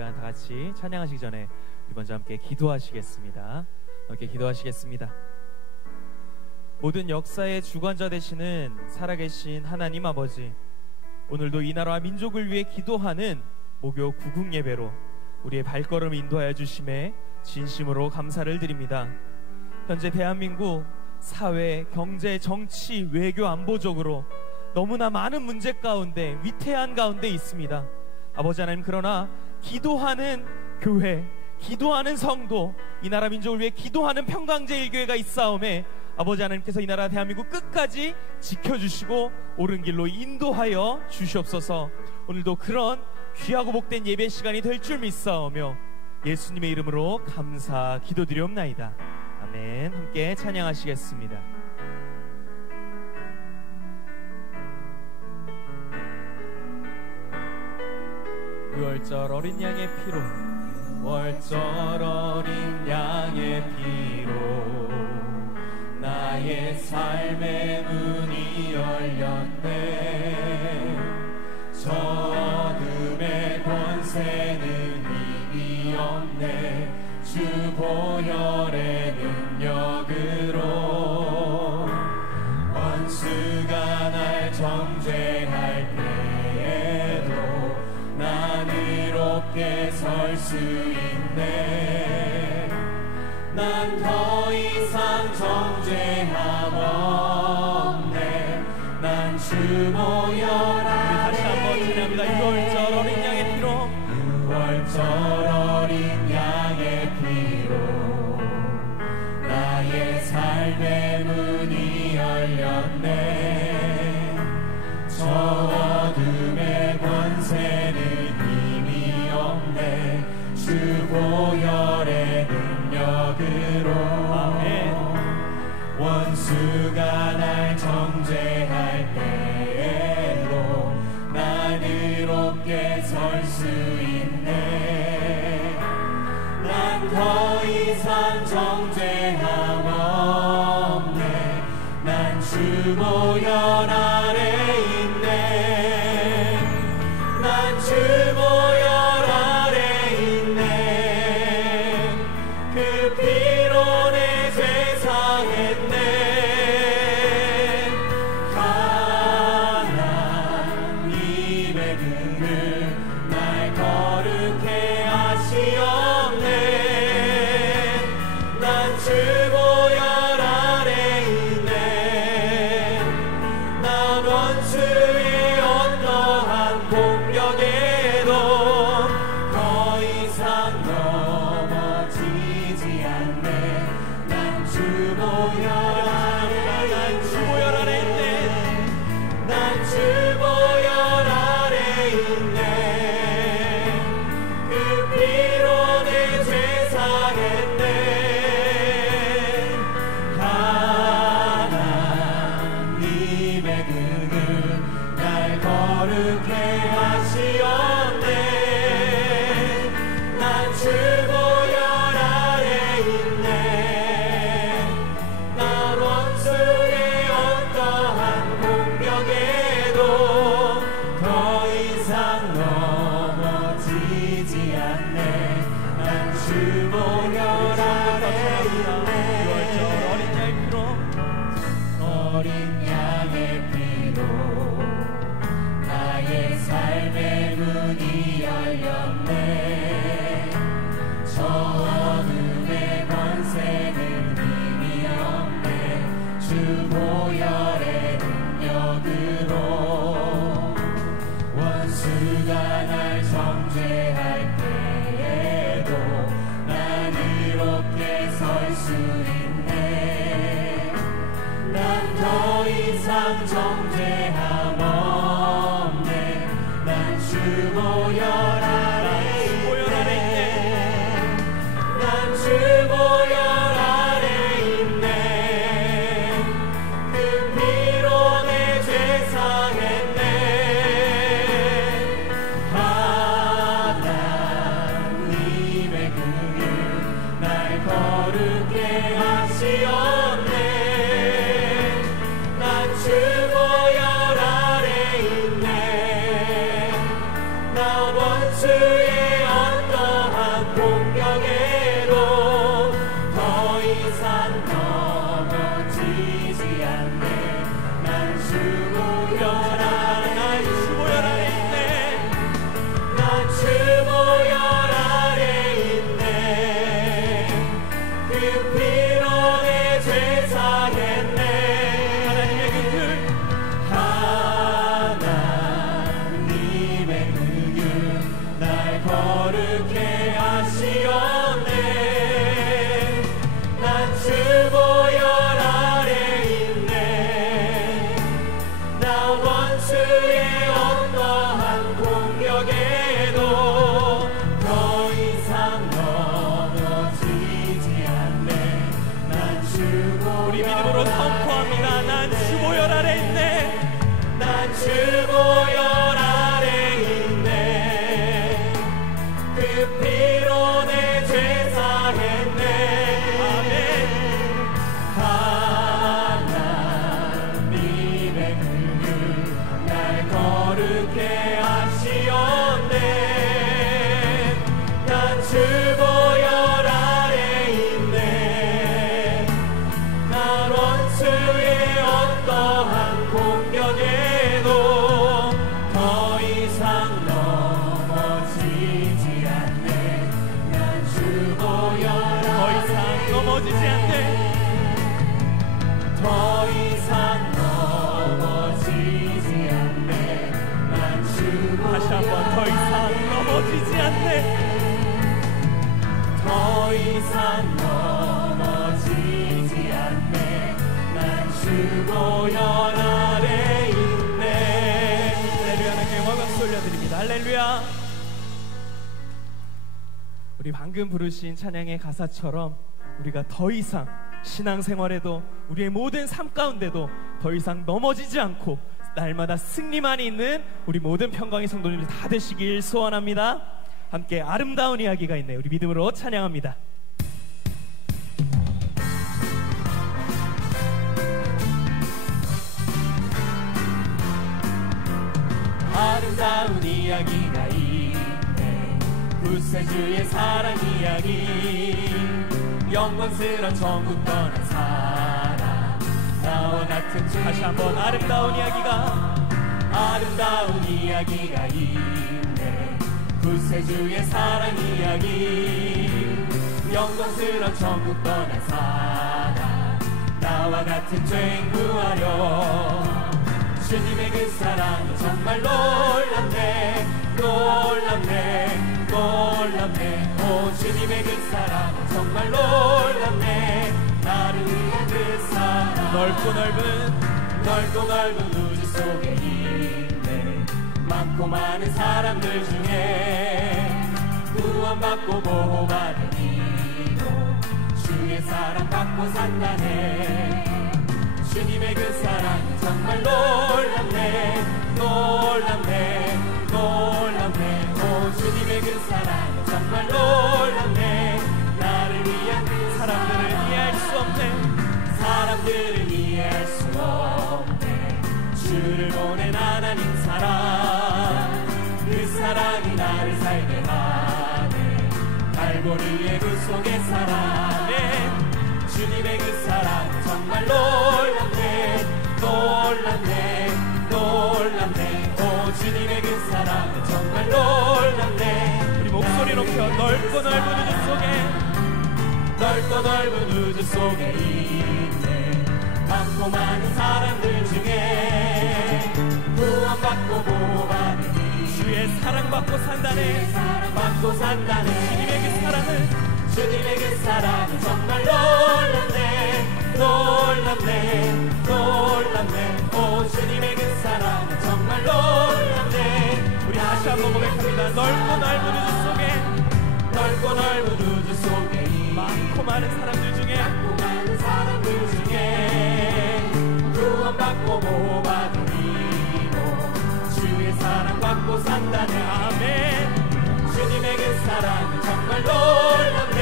시간 다 같이 찬양하시기 전에 우리 먼저 함께 기도하시겠습니다. 함께 기도하시겠습니다. 모든 역사의 주관자 되시는 살아계신 하나님 아버지, 오늘도 이 나라와 민족을 위해 기도하는 목요 구국 예배로 우리의 발걸음 인도하여 주심에 진심으로 감사를 드립니다. 현재 대한민국 사회, 경제, 정치, 외교, 안보적으로 너무나 많은 문제 가운데, 위태한 가운데 있습니다. 아버지 하나님, 그러나 기도하는 교회, 기도하는 성도, 이 나라 민족을 위해 기도하는 평강제일교회가 있사오매 아버지 하나님께서 이 나라 대한민국 끝까지 지켜주시고 옳은 길로 인도하여 주시옵소서. 오늘도 그런 귀하고 복된 예배 시간이 될 줄 믿사오며 예수님의 이름으로 감사 기도드리옵나이다. 아멘. 함께 찬양하시겠습니다. 유월절 어린 양의 피로, 월절 어린 양의 피로 나의 삶의 문이 열렸네. 저 어둠의 권세는 힘이 없네. 주 보혈의 능력으로 원수가 날 정죄할 때에도 난 이롭게 설 수 있네. 난 더 이상 정죄함 없네. 난 주 보혈 아래 다시 한번 찬양합니다. 유월절 어린 양의 피로, 유월절 어린 양의 피로 나의 삶의 문이 열렸네. 저 어둠의 권세는 힘이 없네. 주 보혈의 능력으로 아멘. 원수가 날 정죄할 때에도 난 이롭게 설 수 있네. 난 더 이상 정죄함 없네. 난 주 보혈 아래 있네. 난 주 보혈 아래 있네. 그 피로 내 죄 사했네. 하나님의 긍휼 날 거룩해 하시옵네. 난 주 보혈 아래 있네. 난 원수의 어떠한 공격에도 더 이상 넘어지지 않네. 난 주 보혈 아래, 난 주 보혈 아래 있네. 난 주 보혈 아래 있네. 그 피로 내 죄 사했네. 하나님의 긍휼 날 거룩해 하시옵네. 난 주 보혈 아래 있네. 난 원수의 어떠한 공격에도 더 이상 넘어지지 않네. 난 주 보혈 아래 있네. 어린 양의 피로, 어린 양의 피로 나의 삶의 문이 열렸네. 저 어둠의 권세는 힘이 없네. 주 보혈의 능력으로 원수가 날 정죄할 때에도 난 이롭게 설 수 있네. 난 더 이상 정죄함 없네. 난 주 보혈 아래 있네. 난 주 보혈 아래 있네. 그 피로 내 죄 사했네. 하나님의 긍휼 날 거룩해 하시옵네. 난 주 보혈 아래 거룩해 하시었네. 난 주보혈 아래 있네. 난 원수의 어떠한 공격에도 더 이상 넘어지지 않네. 난 주보혈 더 이상 넘어지지 않네. 더 이상 넘어지지 않네. 난 주보혈 다시 한번 더 이상 넘어지지 않네. 더 이상 넘어지지 않네. 난 주보혈 아래 있네. 할렐루야. 하나님께 영광 박수 올려드립니다. 할렐루야. 우리 방금 부르신 찬양의 가사처럼 우리가 더 이상 신앙생활에도 우리의 모든 삶 가운데도 더 이상 넘어지지 않고 날마다 승리만 있는 우리 모든 평강의 성도님들 다 되시길 소원합니다. 함께 아름다운 이야기가 있네. 우리 믿음으로 찬양합니다. 아름다운 이야기가 있네. 구세주의 사랑 이야기. 영광스런 천국 떠난 사랑 나와 같은 주. 다시 한번 아름다운 이야기가 있네. 구세주의 사랑 이야기. 영광스런 천국 떠난 사랑 나와 같은 죄인 구하려. 주님의 그 사랑은 정말 놀랍네. 놀랍네. 놀랍네. 오 주님의 그 사랑은 정말 놀랍네. 나를 위한 그 사랑. 넓고 넓은 우주 속에 있네. 많고 많은 사람들 중에 구원받고 보호받은 이로 주의 사랑 받고 산다네. 주님의 그 사랑은 정말 놀랍네. 놀랍네. 놀랍네. 오 주님의 그 사랑은 정말 놀랍네. 나를 위한 그 사람들을 이해할 수 없네. 사람들을 이해할 수 없네. 주를 보낸 하나님 사랑. 그 사랑이 나를 살게 하네. 갈보리의 구속의 사랑. 네. 주님의 그 사랑은 정말 놀랍네. 놀랍네. 놀랍네. 오 주님의 그 사랑은 정말 놀랍네. 우리 목소리 높여. 넓고 넓은 우주 속에 넓고 넓은 우주 속에 있네. 많고 많은 사람들 중에 구원받고 보호받는 주의 사랑받고 산다네. 받고 산다네. 주님의 그 사랑은 주님의 그 사랑은 정말 놀랍네. 놀랍네. 놀랍네. 오 주님의 그 사랑은 정말 놀랍네. 우리 다시 한번 고백합니다. 넓고 넓은 우주 속에 넓고 넓은 우주 속에 많고 많은 사람들 중에 구원받고 보호받은 이로 주의 사랑 받고 산다네. 아멘. 주님의 그 사랑은 정말 놀랍네.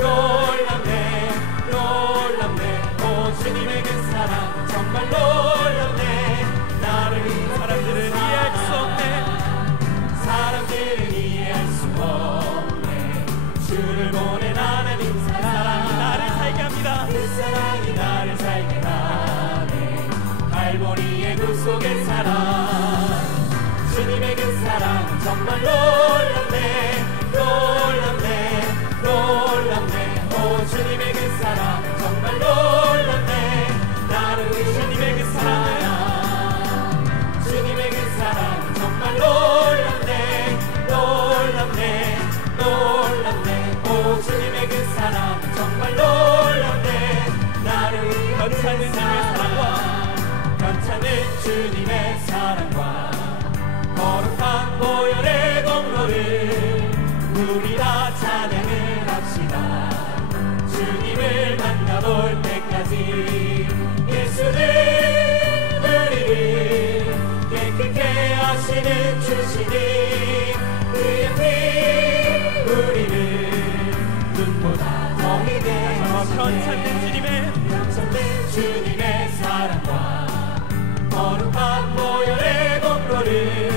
놀랍네. 놀랍네. 오 주님의 그 사랑은 정말 놀랍네. 나를 사람들은 이해할 수 없네. 사람들은 이해할 수 없네. 주를 보낸 하나님 사랑이 나를 살게 합니다. 그 사랑이 나를 살게 하네. 갈보리의 구속의 사랑. 주님의 그 사랑은 정말 놀랍네. 놀랍네. 놀랍네. 오 주님의 그 사랑은 정말 놀랍네. 나를 위해 주님의 그 사랑은 주님의 그 사랑은 정말 놀랍네. 놀랍네. 놀랍네. 오 주님의 그 사랑은 정말 놀랍네. 나를 위해 변찮은 주님의 사랑과 변찮은 주님의 사랑과 거룩한 보혈의 공로를 우리 다 찬양을 합시다. 주님을 만나볼 때까지 예수는 우리를 깨끗게 하시는 주시니 그의 피 우리를 눈보다 더 희게 편찮는 주님의 사랑과 거룩한 보혈의 공로를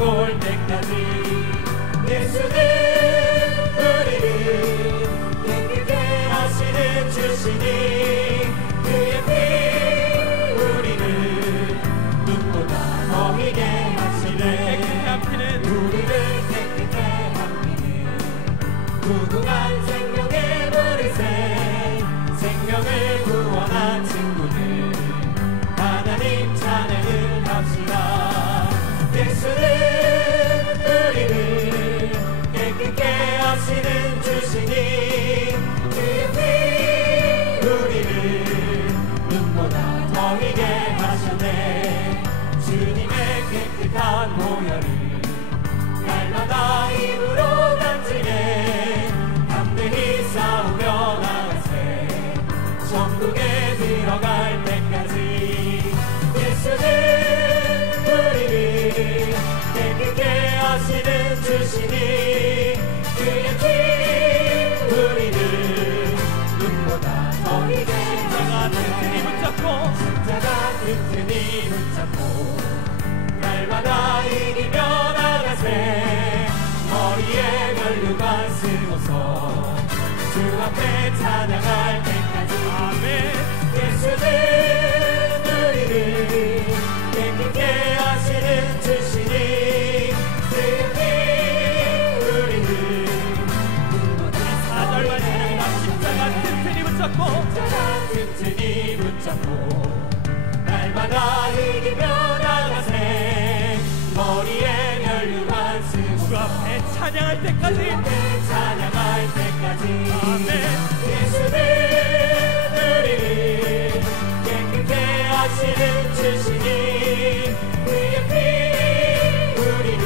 돌아볼 때까지 예수는 우리를 깨끗게 하시는 주시니 그의 피 우리를 눈보다 더 희게 하시네. 깨끗해 피는 우리를 깨끗해 한 피는 무궁한 생명의 보리새 생명을 구원한 친구들 하나님 찬양을 합시다. 예수는 우리를 깨끗게 하시는 주시니 그의 피 우리를 눈보다 더 희게 하셨네. 주님의 깨끗한 보혈을 날마다 입으로 던지게 담대히 싸우며 나가세 천국에 들어갈 때까지 예수는 우리를 깨끗게 하시는 주시니 그의 피 우리를 눈보다 더 희게 십자가 튼튼히 붙잡고 십자가 튼튼히 붙잡고 날마다 이기며 나가세 머리에 면류관 쓰고서 주 앞에 찬양할 때까지 아멘. 예수는 우리를 깨끗게 하시는 주시니 그의 피 우리를 눈보다 사절만 찬양합니다. 십자가 튼튼히 붙잡고 십자가 튼튼히 붙잡고 날마다 이기며 나가세 머리에 면류관 쓰고 주 앞에 찬양할 때까지 찬양할 때까지 아멘. 예수는 우리를 깨끗게 하시는 주시니 그의 피 우리를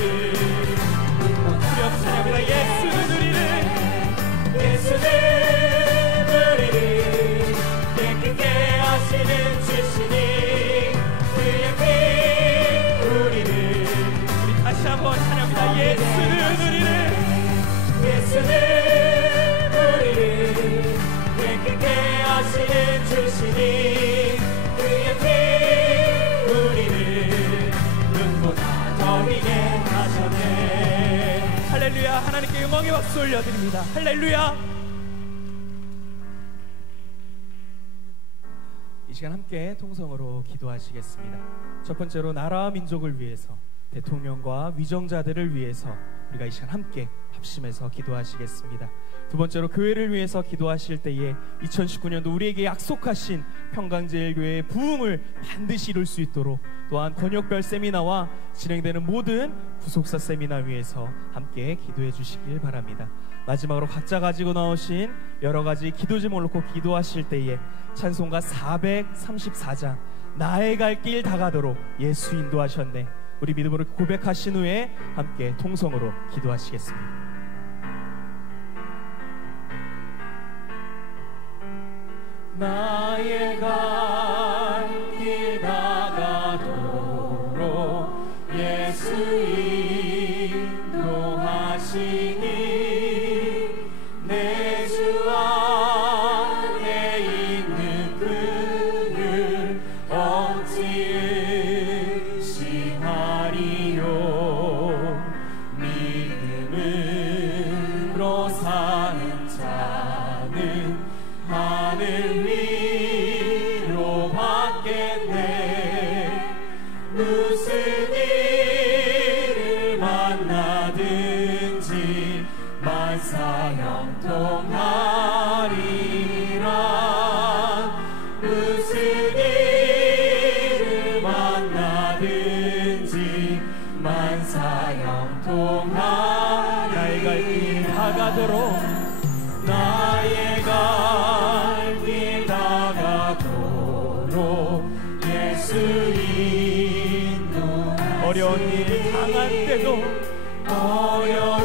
눈보다 찬양합니다. 예수는 우리를 예수는 우리를 깨끗게 하시는 주시니 그의 피 우리를 우리 다시 한번 찬양합니다. 예수는 우리를 예수는 우리를 깨끗게 하시는 주시니 그의 피 우리를 눈보다 더 희게 하셨네. 할렐루야. 하나님께 영광의 박수 올려드립니다. 할렐루야. 이 시간 함께 통성으로 기도하시겠습니다. 첫 번째로 나라와 민족을 위해서, 대통령과 위정자들을 위해서 우리가 이 시간 함께 합심해서 기도하시겠습니다. 두 번째로 교회를 위해서 기도하실 때에 2019년도 우리에게 약속하신 평강제일교회의 부흥을 반드시 이룰 수 있도록, 또한 권역별 세미나와 진행되는 모든 구속사 세미나 위해서 함께 기도해 주시길 바랍니다. 마지막으로 각자 가지고 나오신 여러 가지 기도 제목을 놓고 기도하실 때에 찬송가 434장 나의 갈 길 다가도록 예수 인도하셨네, 우리 믿음으로 고백하신 후에 함께 통성으로 기도하시겠습니다. 나의 갈 길 다가도록 예수 인도하시니 내 주 안에 있는 그를 어찌 의심하리요. 믿음으로 사는 자는 하늘 위로 받겠네. 무슨 일을 만나든지 만사형통하리라. 무슨 일을 만나든지 만사형통하리라. 나의 갈 길 다가도록 나의 갈 길 다가도록 예수 인도하시니 어려운 일 당할 때도 어려운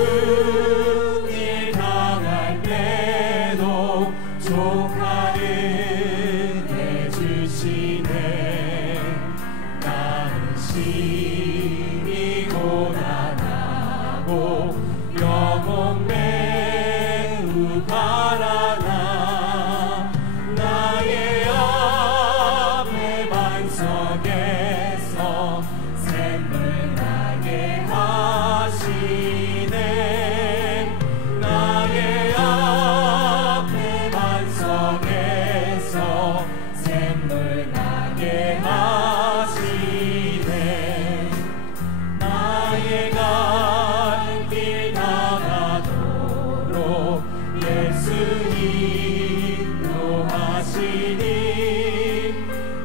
일 당할 때도 조카를 해주시네. 나는 심히 고난하고 영혼 매우 가라나. 나의 앞에 반석에서 샘물 나게 하시네.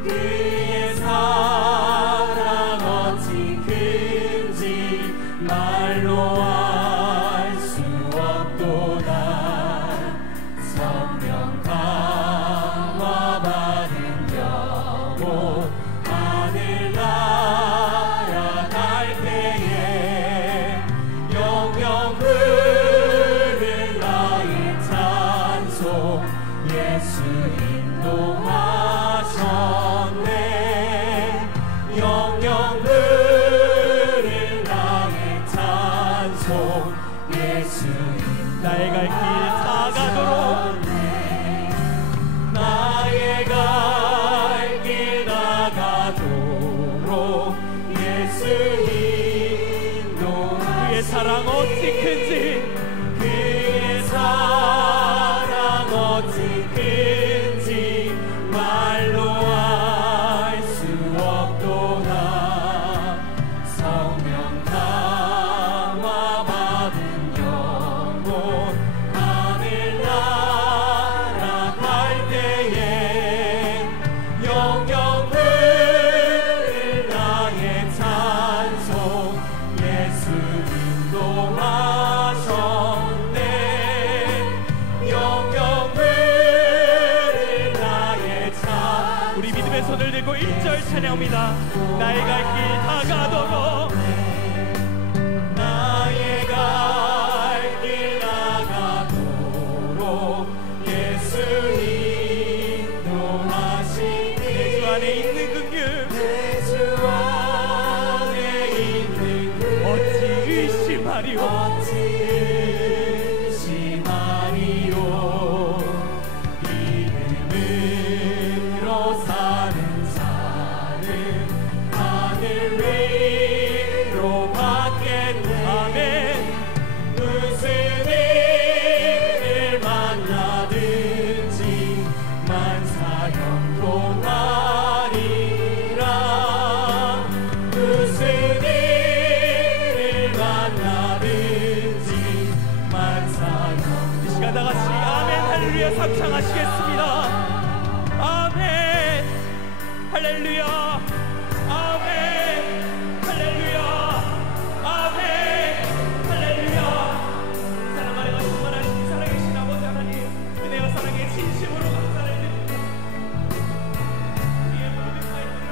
그의 사랑 어찌 큰지 말로 알 수 없도다. 성령 강화 받은 영혼 하늘 날아갈 때에 영영 흐를 나의 찬송 예수 인도하셨네. 영영 흐를 나의 찬송 예수 나의 갈 길 다가도록 나의 갈 길 다가도록 예수 인도하시네. 그의 사랑 어찌 큰지 그의 사랑 어찌 큰지 말로 알 수 없도다. 성령 강화 받은 영혼 하늘 날아갈 때에 영영 흐를 나의 찬송 예수 인도하셨네. 영영 흐를 나의 찬송. 우리 믿음의 손을 들고 1절 찬양합니다. 나의 갈 길 다가도록 나의 갈 길 나가도록 예수 인도하시니. 주 안에 있는 긍휼 내 주 안에 있는 그 어찌 의심하리오. 어찌 의심하리오. 믿음으로 사는 자는 하늘 위로 받겠네. 아멘. 무슨 일을 만나든지 만사형통하리라. 무슨 일을 만나든지 만사형통하리라. 이 시간 다 같이 아멘 할렐루야 합창하시겠습니다. 아멘 할렐루야 아멘 할렐루야 아멘 할렐루야. 사랑하여 충만하신 살아계신 아버지 하나님, 은혜와 사랑에 진심으로 감사를 드립니다. 우리의 모든 말들을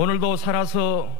오늘도 살아서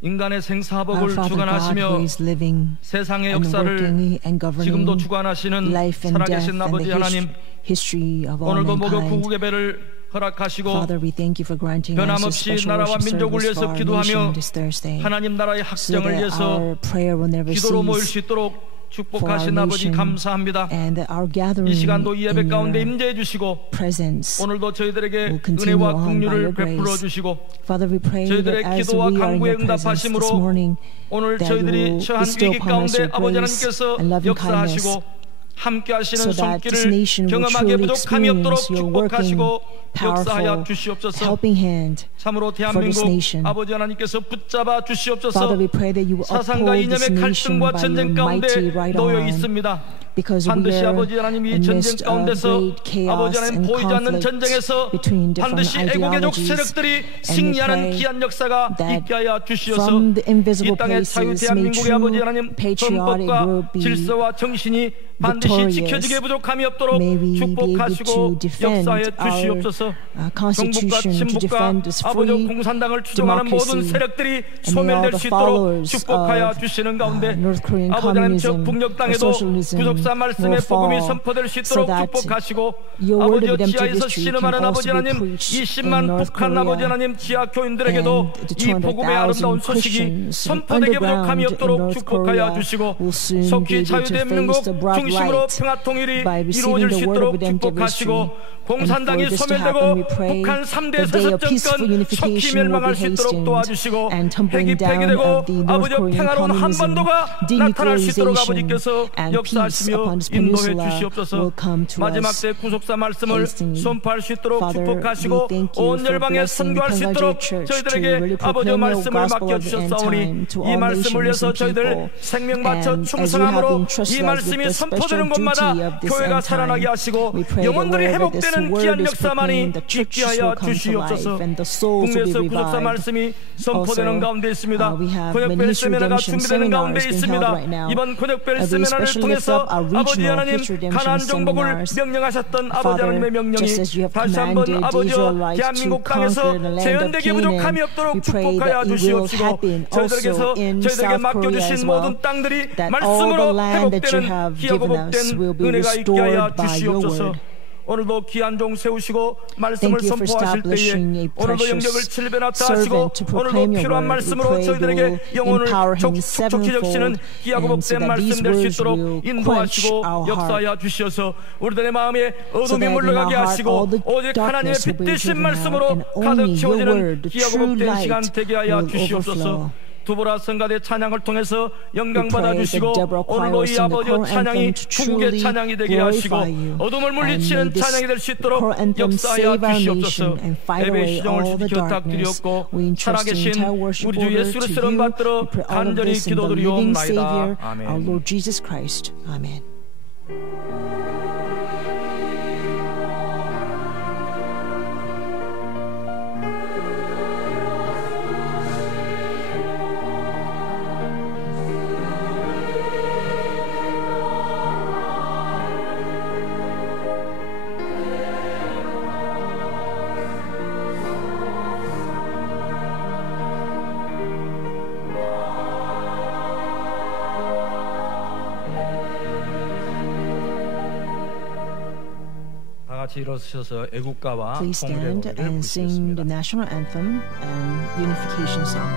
인간의 Our 생사복을 Father God, who 주관하시며 is living 세상의 and 역사를 working and governing 지금도 주관하시는 life and death 살아계신 and 아버지 the 하나님, history of all 오늘도 목욕 mankind. 구국 예배를 허락하시고 Father, we thank you for granting us a 변함없이 special 나라와 worship 민족을 service 위해서 for our 기도하며 nation this Thursday, 하나님 나라의 so 확장을 that 위해서 our prayer will never 기도로 모일 수 cease 있도록 for our 축복하신 아버지 nation, 감사합니다. and that our 이 gathering 시간도 이 예배 in 가운데 your 임재해 주시고 presence 오늘도 저희들에게 will continue 은혜와 on by 긍휼을 your grace. 베풀어 주시고 Father, we pray 저희들의 that as 기도와 we are in 간구에 your presence this 응답하심으로 morning, 오늘 that you 저희들이 will 처한 bestow 위기 upon us 가운데 your 아버지 grace 하나님께서 and loving kindness, 역사하시고 함께 하시는 so that this 손길을 nation will 경험하게 truly 부족함이 없도록 experience your working, 축복하시고 역사하여 powerful, 주시옵소서. helping hand. 참으로 this 대한민국 nation. 아버지 하나님께서 붙잡아 주시옵소서. Father, we pray that you will 사상과 uphold this 이념의 nation 갈등과 by your 전쟁 가운데 mighty right 놓여 arm, 있습니다. because we 반드시 are 아버지 하나님 이 in 전쟁 midst of 가운데서 great chaos 아버지 하나님 and 보이지 않는 conflict 전쟁에서 between different 반드시 애국애족 ideologies, 세력들이 and we 승리하는 pray 귀한 역사가 that 있게 하여 주시어서 from the invisible 이 땅의 자유 places may 대한민국의 아버지 true 하나님 patriotic 헌법과 will be 질서와 정신이 반드시 victorious. 지켜지게 부족함이 없도록 May we be able 축복하시고 to defend 역사해 our 주시옵소서. 정부과 Constitution, to 친북과 defend this 아버지 free 공산당을 추종하는 모든 democracy, 세력들이 and may all 소멸될 the 수 있도록 followers 축복하여 of 주시는 가운데 North Korean 아버지 하나님 저 communism 북녘 or 땅에도 socialism 구속사 말씀의 will 복음이 fall, 선포될 수 so 있도록 that 축복하시고 your word of 아버지여 redemptive 지하에서 history can 신음하는 아버지 also be 하나님 preached 20만 in North 북한 아버지 Korea, 하나님 지하 교인들에게도 and the 이 복음의 아름다운 200,000 소식이 Christians 선포되게 부족함이 underground in 없도록 North 축복하여 Korea 주시고 will soon be 속히 able to 자유대한민국 face the bright 중심으로 light 평화 통일이 by 이루어질 receiving 수 the word of 있도록 redemptive 축복하시고 history. 공산당이 And for this to happen, we 소멸되고 pray 북한 3대 the day of 세습 peaceful 정권 속히 unification will 멸망할 be 수 있도록 hastened, 도와주시고 and 핵이 tumbling down 폐기되고 of the North 아버지 Korean 평화로운 communism, 한반도가 나타날 수 있도록 denuclearization, 아버지께서 and peace 역사하시며 upon this 인도해 peninsula 주시옵소서. will come to 마지막 us 때 구속사 말씀을 hastily. 선포할 수 있도록 Father, 축복하시고 we thank you 온 for 열방에 blessing 선교할 수 Pengaja 있도록 Church to 저희들에게 really 아버지 proclaim your 말씀을 gospel of the end 맡겨주셨사오니 time to 이 all 말씀을 nations 위해서 and 저희들 people. 생명 바쳐 And as you have 충성함으로 entrusted 이 us with 말씀이 the 선포되는 special 곳마다 duty of this 교회가 end 살아나게 time, 하시고 we pray that 영혼들이 wherever this 회복되는 word 귀한 is 역사만이 proclaimed, the 있게 churches 하여 will come to life 주시옵소서. and the souls will 국내에서 be 구속사 revived. 말씀이 선포되는 Also, 가운데 있습니다. we have 권역별 ministry 세미나가 redemption 준비되는 가운데 seminars being held 있습니다. right now. 이번 권역별 We 세미나를 especially lift 통해서 up our 아버지 regional 하나님 history redemption 가나안 정복을 seminars. 명령하셨던 아버지 Father, 하나님의 명령이 just as you have 다시 한번 commanded the 아버지여 Israelites 대한민국 to 땅에서 conquer the land of 재현되게 부족함이 Canaan, 없도록 we pray 축복하여 that it will 주시옵시고 happen 저희들에게서 also in 저희들에게 South Korea 맡겨주신 as 모든 well, 땅들이 that all the 말씀으로 land that you 회복되는 have 귀하고 given us 복된 will be 은혜가 있게 하여 restored by your 주시옵소서. word. 오늘도 귀한 종 세우시고 말씀을 Thank you for 선포하실 establishing 때에 a 오늘도 영역을 precious 7배 나타하시고 servant to proclaim 오늘도 your 필요한 word. We 말씀으로 pray 저희들에게 you will 영혼을 empower him 촉촉히 적시는 sevenfold, 귀하고 and so 복된 that 말씀 these 될 수 words 있도록 will 인도하시고 quench our 역사하여 주시어서 우리들의 마음에 so 어둠이 that in our 물러가게 heart 하시고 all the 오직 하나님의 darkness will be 빛되신 driven out, 말씀으로 and 가득 only your 채워지는 word, the 귀하고 true 복된 시간 light, 되게 하여 will 주시옵소서. overflow. 두보라 성가대 찬양을 통해서 영광 We pray 받아주시고 that Deborah choir 오늘도 will 이 sing the 아버지의 choral 찬양이 anthem to 구국의 truly 찬양이 되게 하시고 glorify you. 어둠을 And 물리치는 may this 찬양이 될 수 있도록 choral anthem 역사하여 save our 주시옵소서. nation and fight 예배 away 시정을 all the 주께 darkness. 부탁드리옵고 We entrust the 살아계신 entire worship 우리 주 order 예수 to 그리스도를 you. 받들어 We pray all of 간절히 this in the living 기도드리옵나이다. Savior, 아멘. our Lord Jesus Christ. Amen. 다 같이 일어서셔서 애국가와 Please 통일의 stand 노래를 and sing the 부르시겠습니다. national anthem and unification song.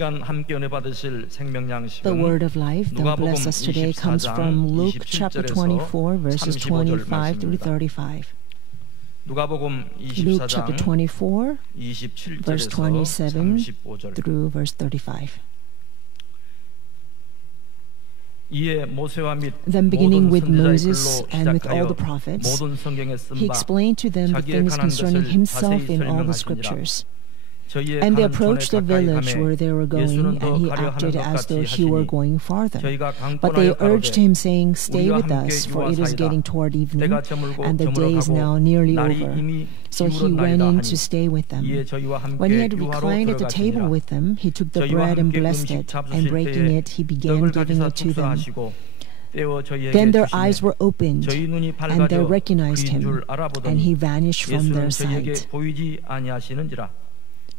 시간 함께 은혜 받으실 생명 The 양식은 word of life that will 누가복음 bless us today comes 24장 from Luke chapter 24, verses 35절 25 through 말씀입니다. 35. 누가복음 Luke chapter 24장 24, verse 27절에서 27 35절. through verse 35. 이에 모세와 및 Then beginning 모든 with 선지자의 Moses 글로 and with all the 시작하여 prophets, 모든 성경에 쓴 he 바 explained to them the 자기의 things 가난 concerning 것을 himself 자세히 in all the 설명하시니라. scriptures. 저희의 And they 가는 approached the 촌에 가까이 village where they were 가매 going, 예수는 and 더 he 가려 하는 acted 것 as though 같이 he were 하시니 going farther. 저희가 But they 강권하여 urged 가로되 him, saying, Stay 우리와 with 함께 us, for it is 유하사이다. getting toward evening, 때가 저물고 and the day is 저물어가고 now nearly 날이 over. 이미 So he went 기울었나이다 in 하니 to stay with them. 이에 저희와 When he 함께 had 유하로 reclined at the table 들어가시니라. with them, he took the 저희와 bread and 함께 blessed 음식 it, 잡수실 and breaking 때에 it, he began 떡을 giving 가지사 it to them. 축사하시고 떼어 저희에게 Then their 주시매 eyes were opened, 저희 눈이 and they 밝아져 recognized 그인 줄 him, 알아보더니 and he vanished from their 예수는 저희에게 sight. 보이지 아니하시는지라.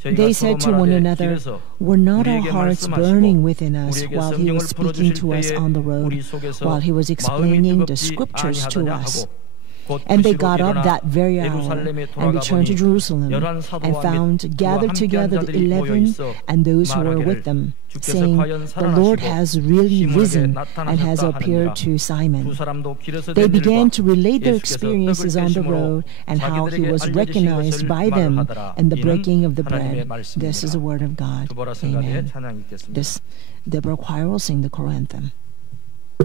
저희가 They 서로 said to one 말하되 another, 길에서 Were not our 우리에게 hearts 말씀하시고 burning within us 우리에게 while he 성경을 was speaking to us 풀어주실 on the 때에 road, 우리 속에서 while he was 마음이 explaining the 뜨겁지 scriptures to 아니하더냐 us? 하고 곧 And they 드시고 got up 일어나 that very hour 예루살렘에 and returned to 돌아가 보니 Jerusalem, 열한 and 사도와 found 및 그와 gathered together 함께한 the 자들이 모여 11 있어 and those who were 말하기를 with them, 주께서 saying, 과연 The Lord 살아나시고 has really 시몬에게 risen and has 나타나셨다 appeared 하느니라. to Simon. 두 사람도 길에서 They 된 began 일과 to relate their 예수께서 experiences 떡을 on the 깨심으로 road and how he 자기들에게 was 알려주신 recognized 것을 by them 말하더라. and the 이는 breaking of the 하나님의 bread. This is 말씀입니다. the word of God. 두보라 성가대의 Amen. 찬양 읽겠습니다. This Deborah choir will sing the choral anthem. 이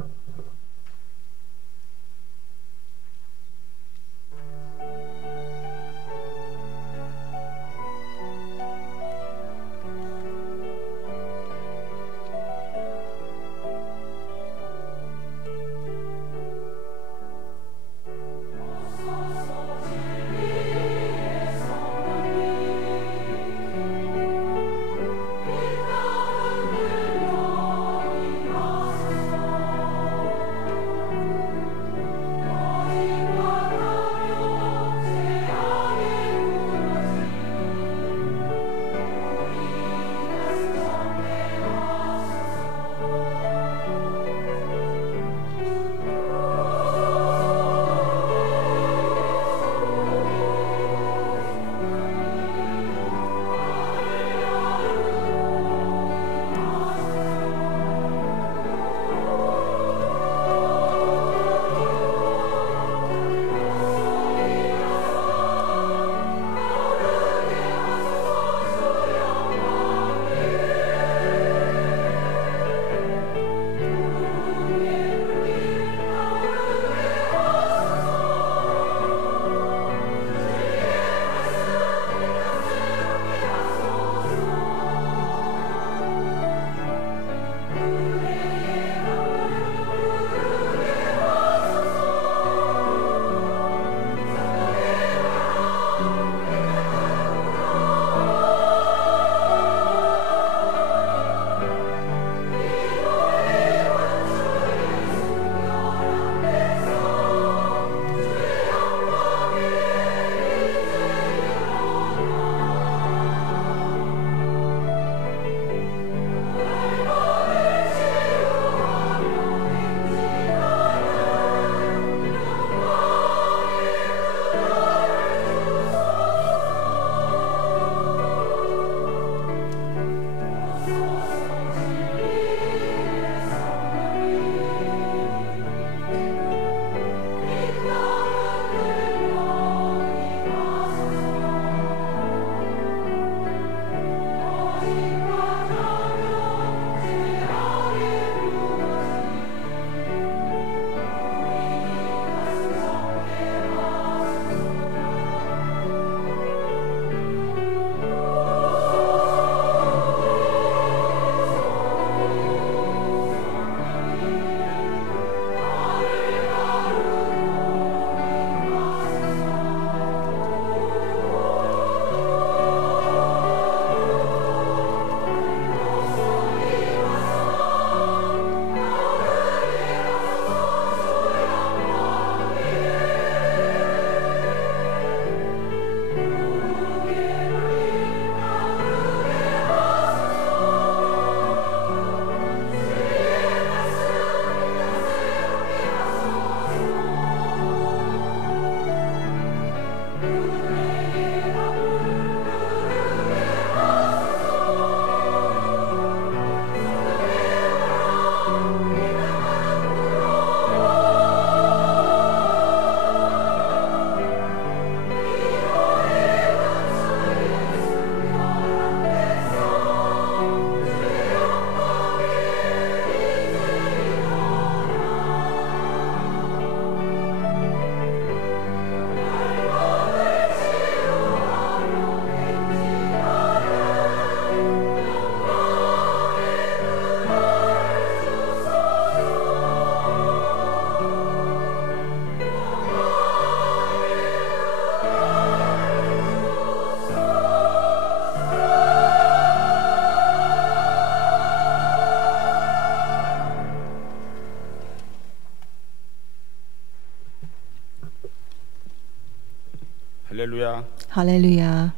할렐루야. Hallelujah.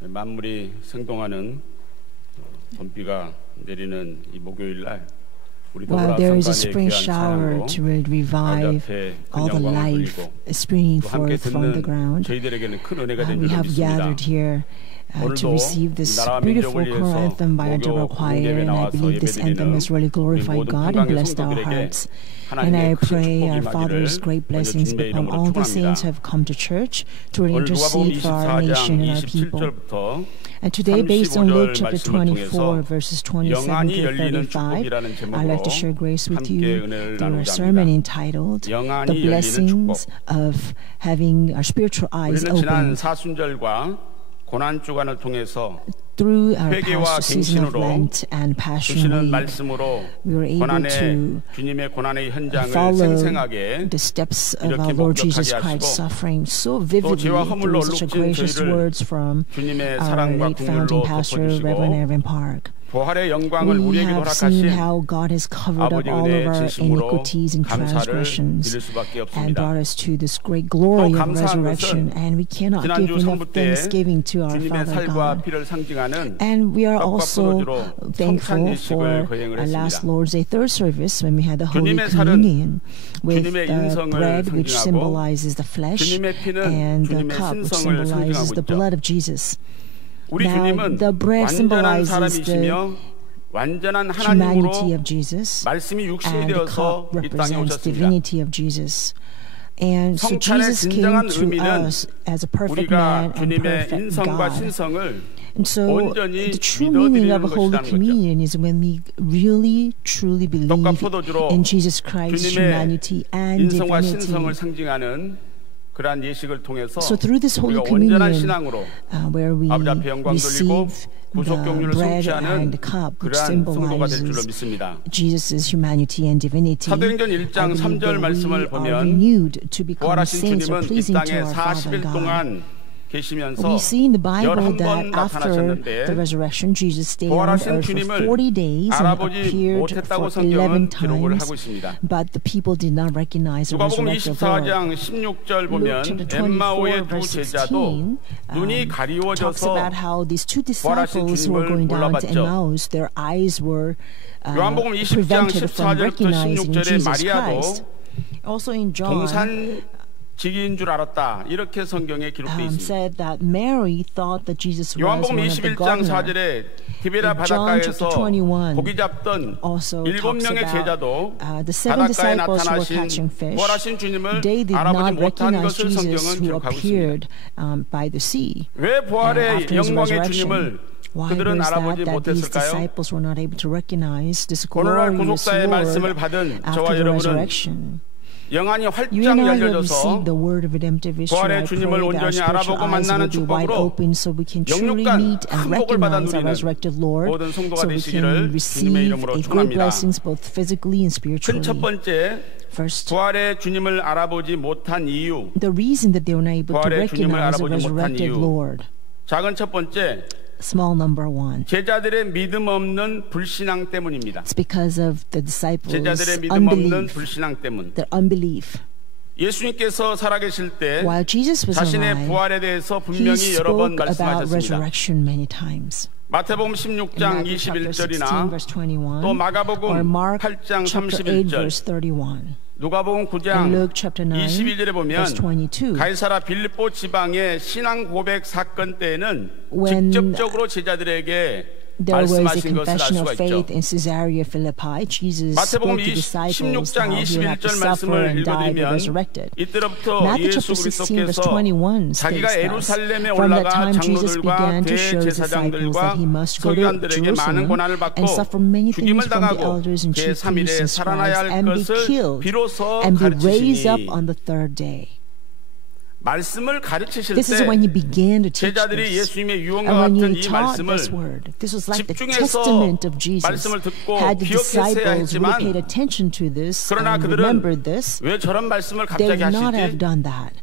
만물이 생동하는 봄비가 내리는 이 목요일 날 우리 While 더불어 there is a 성관의 spring 귀한 shower 찬양으로 to 아버지 revive 앞에 큰 all the 영광을 life 돌리고 springing 또 함께 forth from the 듣는 ground, 저희들에게는 큰 은혜가 된 we 줄 have 믿습니다. gathered here to 오늘도 receive this 나라와 beautiful 민족을 choral 위해서 anthem by our Deborah 목요 choir, 공예배 and I 나와서 believe this anthem has really 우리 glorified 모든 God and 평강의 blessed our 성도들에게 hearts. And I 하나님의 큰 pray 축복이 our Father's 임하기를 great 먼저 blessings 주님의 upon 이름으로 all the saints who 축원합니다. have come to church to 오늘 누가복음 intercede for our 24장 nation and our people. 27절부터 And today, based on Luke 35절 chapter 말씀을 24, 통해서 verses 27 영안이 to 열리는 35, 축복이라는 I'd 제목으로 like to share grace with 함께 you 은혜를 through a 나누고자 sermon 합니다. entitled 영안이 The 열리는 Blessings 축복. of Having Our Spiritual Eyes 우리는 지난 Opened. 사순절과 고난 주간을 통해서 Through our 회개와 past season of 갱신으로 Lent and Passion 주시는 Week, 말씀으로 we were able 고난의 to 주님의 고난의 현장을 follow 생생하게 the steps of 이렇게 our Lord Jesus 목격하게 Christ 하시고 suffering so 또 vividly 죄와 허물로 through such a 얼룩진 gracious 저희를 words from 주님의 our 사랑과 late founding 국물로 pastor, Reverend 덮어주시고 Evan Park. 부활의 영광을 We 우리에게 have seen 허락하신 how God has covered up 아버지 all of 은혜의 our 진심으로 iniquities and 감사를 transgressions 드릴 수밖에 and 없습니다. brought us to this great glory 또 of 감사한 resurrection. 것은 And we cannot give 지난주 enough 성부 때 thanksgiving to our 주님의 Father 살과 God. 피를 상징하는 And we are 떡과 also 포도주로 thankful 성찬 예식을 for 거행을 our last 했습니다. Lord's Day third service when we had the Holy 주님의 살은 Communion with 주님의 the 인성을 bread which 상징하고 symbolizes the flesh 주님의 피는 and the 주님의 cup which 신성을 symbolizes 상징하고 the 있죠. blood of Jesus. 우리 Now, 주님은 the bread 완전한 symbolizes 사람이시며 완전한 humanity 하나님으로 of Jesus, 말씀이 육신이 and the 되어서 cup 이 땅에 represents 오셨습니다. divinity of Jesus. And so 성찬의 Jesus came 진정한 to 의미는 us as a perfect 우리가 man and 주님의 perfect 인성과 God. 신성을 And so 온전히 the true meaning of a 믿어드리는 Holy 것이라는 Communion is when we really, truly believe 떡과 포도주로 in Jesus Christ's 주님의 humanity and 인성과 divinity. 신성을 상징하는 그러한 예식을 통해서 So through this Holy 우리가 온전한 Communion, 신앙으로 where we 아버지 앞에 영광 돌리고 receive 구속 the 경륜을 bread 성취하는 and the cup, which 그러한 성도가 될 줄로 symbolizes 믿습니다. Jesus' humanity and divinity, 사도행전 1장 I believe 3절 that we 말씀을 are 보면 renewed to become 부활하신 saints or 주님은 이 pleasing to 땅에 our Father 40일 God. 동안 계시면서 We see in the Bible 11번 that after 나타나셨는데 the resurrection, Jesus stayed on 부활하신 earth for 주님을 40 days and 알아보지 appeared 못했다고 for 11 성경은 기록을 times, 하고 있습니다. but the people did not recognize the 누가복음 resurrected Lord. 24장 16절 Luke 보면 chapter 24, 엠마오의 두 verse 제자도 16 눈이 talks 가리워져서 about how these two 부활하신 disciples who were 주님을 going down to 몰라봤죠. Emmaus, their eyes were 요한복음 20장 prevented from 14절부터 recognizing 16절에 Jesus 마리아도 Christ. Also in John, 동산지기인 줄 알았다. 이렇게 성경에 기록되어 있습니다. said that Mary thought that Jesus was 요한복음 one of the 21장 gardener. 4절에 디베라 In John 바닷가에서 chapter 21 고기 잡던 also 7명의 talks 제자도 about the seven 바닷가에 disciples who were 나타나신 catching fish. 부활하신 주님을 They did 알아보지 not 못한 recognize 것을 Jesus 성경은 who 기록하고 있습니다. appeared by the sea. 왜 부활의 after his 영광의 resurrection. 주님을 Why 그들은 was 알아보지 that these 못했을까요? disciples were not able to recognize this 오늘날 glorious 구속사의 말씀을 Lord 받은 after 저와 the 여러분은 resurrection? 영안이 You 활짝 and I have 열려져서 received the word of redemptive Israel. 부활의 I 주님을 pray that our 온전히 spiritual 알아보고 eyes 만나는 will be wide 축복으로 open so we can truly 영육간 meet and 큰 복을 받아 recognize our 누리는 resurrected Lord, 모든 성도가 so we 되시기를 can 주님의 receive 이름으로 a great 축원합니다. blessings both physically and spiritually. 큰 첫 번째 First, 부활의 주님을 알아보지 못한 이유. the reason that they were not able to 부활의 주님을 recognize the 알아보지 못한 resurrected 이유. Lord. 작은 첫 번째 Small number one. 제자들의 믿음 없는 불신앙 때문입니다. It's because of the disciples' 제자들의 믿음 없는 unbelief, 불신앙 때문. their unbelief. 예수님께서 살아계실 때 While Jesus was 자신의 alive, 부활에 대해서 he 분명히 여러 번 spoke about 말씀하셨습니다. resurrection many times. 마태복음 In 16장 Matthew chapter 16, 21절이나 verse 21, 또 마가복음 or Mark 8장 chapter 8, 31절, verse 31, 누가복음 and 9장 Luke chapter 9, 21절에 보면 verse 22. 가이사라 빌립보 지방의 신앙 고백 사건 때에는 When 직접적으로 제자들에게 There was a 말씀하신 것을 알 confession 수가 of faith 있죠. in Caesarea Philippi. Jesus 마태복음 spoke to disciples 16장 how he would have to 21절 suffer 말씀을 and die and be 읽어드리면 resurrected. 이때로부터 Matthew 예수 chapter 16 verse 그리스도께서 21 자기가 states 예루살렘에 thus, from that 올라가 time Jesus 장로들과 began to show his disciples 대제사장들과 that he must go to 서기관들에게 많은 Jerusalem 고난을 받고 and suffer many things 죽임을 from the 당하고 elders and chief 제3일에 priests and 살아나야 scribes 할 and be 것을 killed 비로소 and be raised up 가르치시니 on the third day. 말씀을 가르치실 This is when he 때 began to teach 제자들이 this. 예수님의 유언과 And when 같은 he 이 taught 말씀을 this word, this was like the 집중해서 testament of Jesus. 말씀을 듣고 Had the 기억했어야 disciples really 했지만 paid attention to this 그러나 and 그들은 remembered this, 왜 저런 말씀을 they 갑자기 would not have 하시지? done that.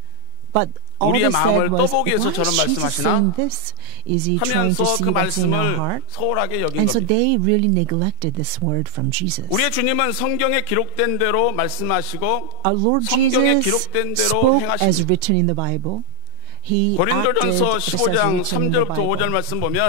But all 우리의 they 마음을 said was, 떠보기 위해서 why 저런 is Jesus 말씀하시나? saying this? Is he trying 하면서 to see 그 what's in our 말씀을 heart? 소홀하게 여긴 And so 겁니다. they really neglected this word from Jesus. 우리의 주님은 성경에 기록된 대로 말씀하시고 Our Lord 성경에 Jesus 기록된 대로 spoke as 행하십니다. written in the Bible. He 고린도전서 acted just as 15장 written in the 3절부터 5절 Bible. 말씀 보면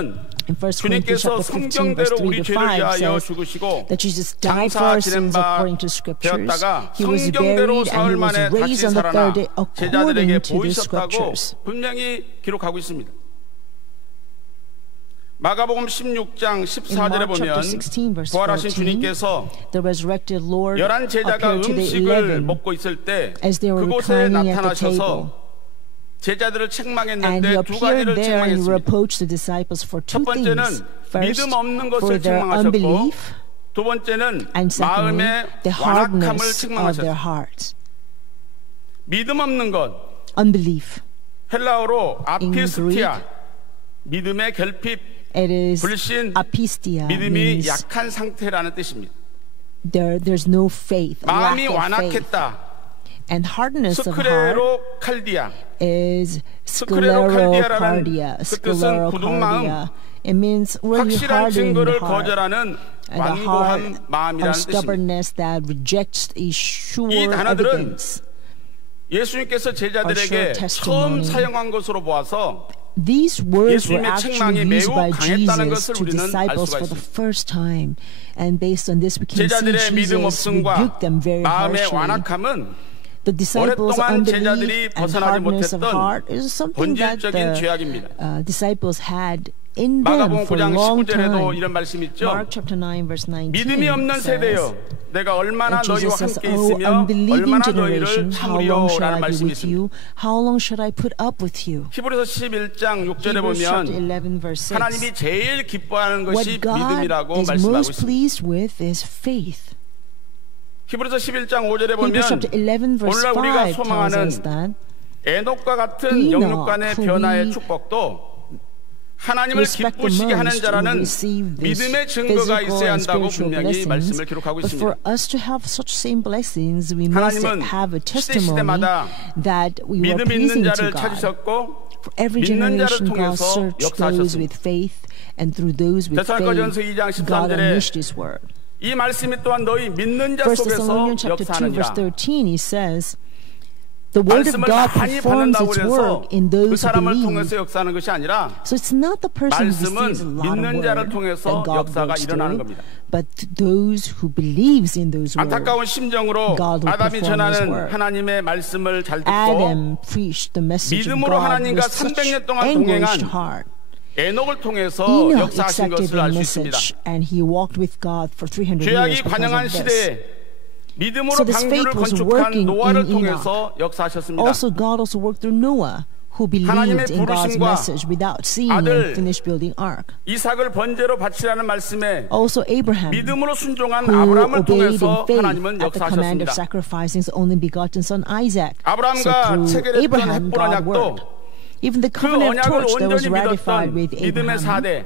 In 1 Corinthians 주님께서 chapter 15, verse 성경대로 3 우리 to 죄를 5 위하여 says 죽으시고 that Jesus died for 장사 our 지낸 sins 바 according to Scriptures. 되었다가 He was 성경대로 buried and 사흘 he was 만에 raised 다시 on the 살아나 third day 제자들에게 according to the 보이셨다고 Scriptures. 분명히 기록하고 있습니다. 마가복음 16장 In 14절에 Mark chapter 보면 16, verse 부활하신 14, 주님께서 the resurrected Lord 11 제자가 appeared to the 음식을 11 먹고 있을 때 as they were 그곳에 reclining at the table. 나타나셔서 제자들을 And he 책망했는데 두 appeared 가지를 there and 책망했습니다. reproached the disciples for two 첫 번째는 things. First, 믿음 없는 for 것을 their 책망하셨고 unbelief, 두 번째는 and secondly, 마음의 the 완악함을 hardness of their 책망하셨습니다. hearts. 믿음 없는 것, Unbelief. 헬라어로 In 아피스티아, 믿음의 결핍, It is 불신, apistia. 믿음이 Means 약한 상태라는 뜻입니다. there's no faith, lack 마음이 of faith. 완악했다. And hardness of heart 스크레로 칼디아. is 스크레로칼디아라는 sclerocardia. 그 뜻은 굳은 마음, Sclerocardia. It means where you 확실한 harden the 증거를 heart. 거절하는 And the heart 완고한 of 마음이라는 뜻입니다. stubbornness that rejects a sure 이 단어들은 evidence. 예수님께서 제자들에게 sure 처음 testimony. 사용한 것으로 보아서 These words were 예수님의 책망이 actually used 매우 by 강했다는 Jesus 것을 to 우리는 알 disciples 수가 for the 있습니다. first time. And based on this, we can see 제자들의 믿음 Jesus 없음과 rebuked them very 마음의 harshly. 완악함은 The disciples' 오랫동안 unbelief 제자들이 and 벗어나지 hardness of 못했던 heart is something that 본질적인 the 죄악입니다. disciples had in them 마가복음 for a 9장 long 19절에도 time. 이런 말씀이 있죠. Mark chapter 9 verse 19 믿음이 없는 says, 세대여 내가 얼마나 and 너희와 Jesus says, 함께 "Oh, 있으며 unbelieving 얼마나 너희를 generation, how long shall 참으리요라는 I be 말씀이 with 있습니다. you? How long should I put up with you?" 히브리서 11장 6절에 Hebrews chapter 보면 11 verse 6. 하나님이 제일 기뻐하는 What 것이 God 믿음이라고 is 말씀하고 most 있습니다. pleased with is faith. 히브리서 11장 5절에 보면 Hebrews chapter 11 verse 오늘날 우리가 5 tells 소망하는 us that 에녹과 같은 Enoch, 영육간의 who 변화의 we 축복도 하나님을 respect the 기쁘시게 하는 most 자라는 who receive this 믿음의 증거가 physical 있어야 and 한다고 spiritual 분명히 blessings. 말씀을 기록하고 But for 있습니다. us to have such same blessings, we must 하나님은 have a 시대 testimony 시대마다 that we were 믿음 pleasing 있는 to 자를 God. 찾으셨고 For every 믿는 자를 generation, God 통해서 searched those 역사하셨습니다. with faith, and through those with 데살로니가전서 faith, 2장 God 13절에 unleashed His word. 이 말씀이 또한 너희 믿는 자 1 속에서 Thessalonians chapter 2 verse 역사하느니라. 13, He says, "The word of 말씀을 God 많이 performs 받는다고 its 해서 work in 그 those who 사람을 believe." 통해서 역사하는 것이 아니라 So it's not the person who receives a 말씀은 lot of 믿는 자를 word 통해서 that God 역사가 works 일어나는 through, 겁니다. but those who believes in those words. 안타까운 심정으로 God will 아담이 perform His 전하는 word. 하나님의 말씀을 잘 듣고 Adam preached the message of 믿음으로 God 하나님과 with such 300년 동안 anguished 동행한 heart. 에녹을 통해서 Enoch 역사하신 accepted 것을 the 알 수 있습니다. message, and he walked with God for 300 years 죄악이 because 관영한 of this. 시대에 믿음으로 So this 방주를 faith was 건축한 working 노아를 in 통해서 역사하셨습니다. Also, God also worked through Noah, who 하나님의 believed in God's 부르심과 message without seeing 아들 and finished building ark. 이삭을 번제로 바치라는 말씀에 Also, Abraham, 믿음으로 순종한 who 아브라함을 obeyed in 통해서 faith 하나님은 at the command of 역사하셨습니다. sacrificing his only begotten son Isaac. So 아브라함과 through 체결했던 Abraham, 햇불 God 언약도 worked. Even the 그 covenant 언약을 torch that was 온전히 ratified 믿었던 with 믿음의 Abraham 사대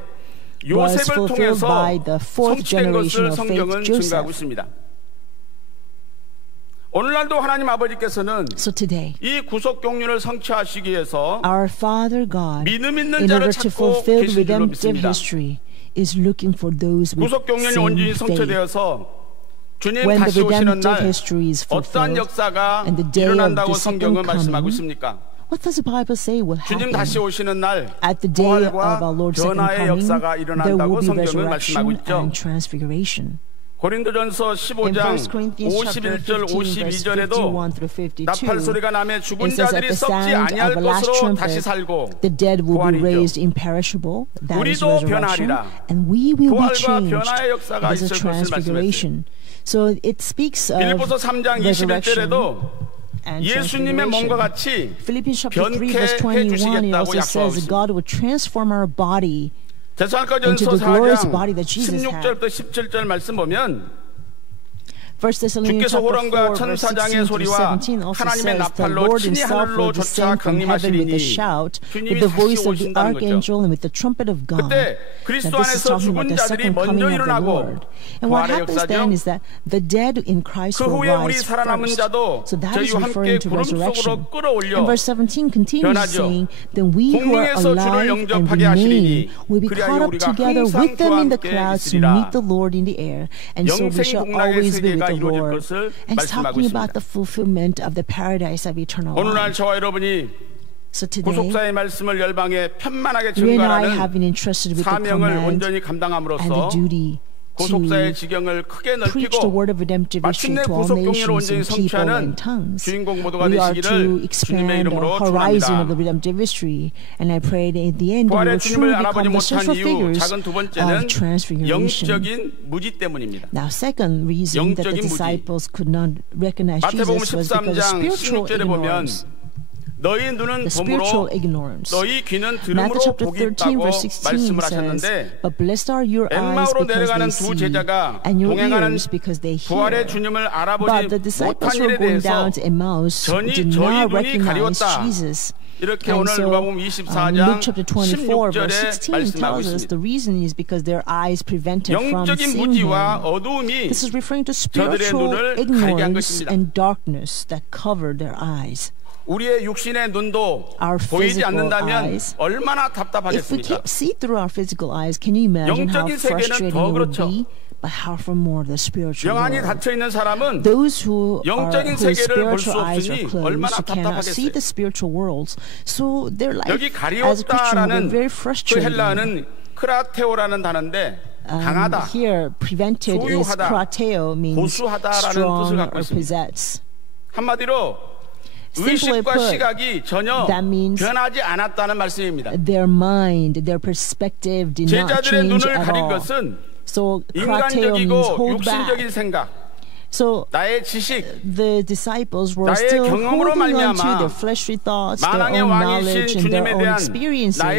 was 요셉을 fulfilled 통해서 by the fourth 성취된 generation 것을 of 성경은 faith, 증거하고 Joseph. 있습니다. 오늘날도 하나님 아버지께서는 So today, 이 구속 경륜을 성취하시기 위해서 our Father God, 믿음 있는 in 자를 order to 찾고 fulfill 계신 줄로 redemptive 믿습니다. history, is looking for those with 구속 경륜이 same 온전히 faith. 성취되어서 주님 When the 다시 오시는 redemptive 날 history is 어떠한 fulfilled, 역사가 and the day of 일어난다고 the second 성경은 말씀하고 coming, 있습니까? what does the Bible say will 주님 happen? 다시 오시는 날 At the day of 부활과 our Lord's second 변화의 coming, 역사가 there 일어난다고 will be 성경은 말씀하고 resurrection 있죠. and transfiguration. 고린도전서 In 15장 1 Corinthians chapter 51절 15, verse 52절에도 51 through 52, 나팔 소리가 나며 죽은 it says, "At 자들이 the 썩지 sound 아니할 of a last 것으로 다시 trumpet, 살고 the dead will be 부활이죠. raised imperishable." That is 우리도 resurrection. 변하리라. And we will be 부활과 changed. 변화의 역사가 It is a 있을 것을 transfiguration. So it speaks of 빌립보서 3장 resurrection 21절에도 and 예수님의 몸과 transfiguration. 같이 Philippians chapter 3 verse 변케해 21, it 주시겠다고 also 약속하고 says that 있습니다. God will transform our body 데살로니가전서 into the glorious 4장 body that Jesus 16절부터 17절 말씀 보면 First Thessalonians 주께서 chapter 호령과 4 verse 16 천사장의 to 소리와 17 also 하나님의 says, the 나팔로 Lord 친히 himself 하늘로 will 솟아 descend from heaven with a 강림하시리니 shout, 주님이 with the 다시 voice of the 오신다는 거죠. archangel and with the trumpet of God. 그때 Now 그리스도 this is 안에서 talking about 죽은 the 자들이 second coming 먼저 of the 일어나고 Lord. And what 부활의 happens 역사죠. then is that the dead in Christ 그 will 후에 우리 rise 살아남은 first. 자도 So that is 저희와 함께 referring to 구름 resurrection. 속으로 끌어올려 And verse 17 continues 변하죠. saying, then we who are 공중에서 주를 alive and 영접하게 하시리니 remain will be 그리하여 caught up 우리가 together 항상 with them in the 주와 함께 clouds to 있으리라. meet the Lord in the air, and so we 영생 shall 복락의 always be with 세계가 the 이루어질 Lord. 것을 And it's 말씀하고 talking 있습니다. about the fulfillment of the paradise of eternal 오늘날 life. 저와 여러분이 So today, 구속사의 말씀을 열방에 편만하게 you and I 증거하는 have been entrusted with the 사명을 command 온전히 and the 감당함으로써 duty 구속사의 to 지경을 크게 preach the 넓히고 word of redemptive history 마침내 to all 구속 경례를 nations 온전히 and people 성취하는 and tongues. 주인공 모두가 We are to 되시기를 주님의 expand the 이름으로 horizon of the 축원합니다. redemptive history, and I pray that at the end we 부활의 will 주님을 truly 알아보지 become the 못한 central 이유 figures 작은 두 of 번째는 transfiguration. 영적인 무지 때문입니다. Now, second reason that the 영적인 무지. disciples could not recognize 마태복음 Jesus was because of 13장 spiritual 16절에 보면 ignorance. 너희 눈은 The spiritual 봄으로 ignorance. 너희 귀는 Matthew 들음으로 chapter 복이 13 있다고 verse 16 말씀을 says, 하셨는데 but blessed are your eyes 엠마오로 because 내려가는 they 두 see, 제자가 and your 동행하는 ears because they 부활의 hear. 주님을 But 알아보지 the disciples 못한 who 일에 were going 대해서 down to Emmaus did 저희 not 눈이 recognize 가리웠다. Jesus. 이렇게 And 오늘 so, 누가복음 Luke 24장 chapter 24 verse 16절에 16 말씀하고 tells us 있습니다. the reason is because their eyes prevented from 영적인 seeing 무지와 him. 어두움이 This is referring to 저들의 spiritual 눈을 가리게 한 ignorance 것입니다. and darkness that covered their eyes. 우리의 육신의 눈도 Our 보이지 physical 않는다면 eyes. 얼마나 If we 답답하겠습니까? can't see through our physical eyes, can you imagine how 영적인 세계는 frustrating 더 it would 그렇죠. be? But how far more the spiritual 영안이 world? 닫혀 있는 사람은 Those whose 영적인 세계를 볼 수 spiritual eyes 없으니 are closed, 얼마나 who cannot see 답답하겠어요. the spiritual worlds, so their life 여기 as a Christian will 가리웠다라는 be very 그 frustrating. 헬라어는 크라테오라는 단어인데 강하다, Here, prevented is 소유하다, krateo, means 고수하다라는 strong 뜻을 갖고 or 있습니다. possess. 한마디로 Simply 의식과 put, 시각이 전혀 that means 변하지 않았다는 말씀입니다. Their mind, their perspective did not 제자들의 change 눈을 at 가린 all. 것은 So krateo means 인간적이고 hold back. 육신적인 생각, So 나의 지식, the disciples were 나의 still 경험으로 holding on to 말미암아 their fleshly thoughts, their 만왕의 own 왕이신 knowledge, and their 주님에 own 대한 나의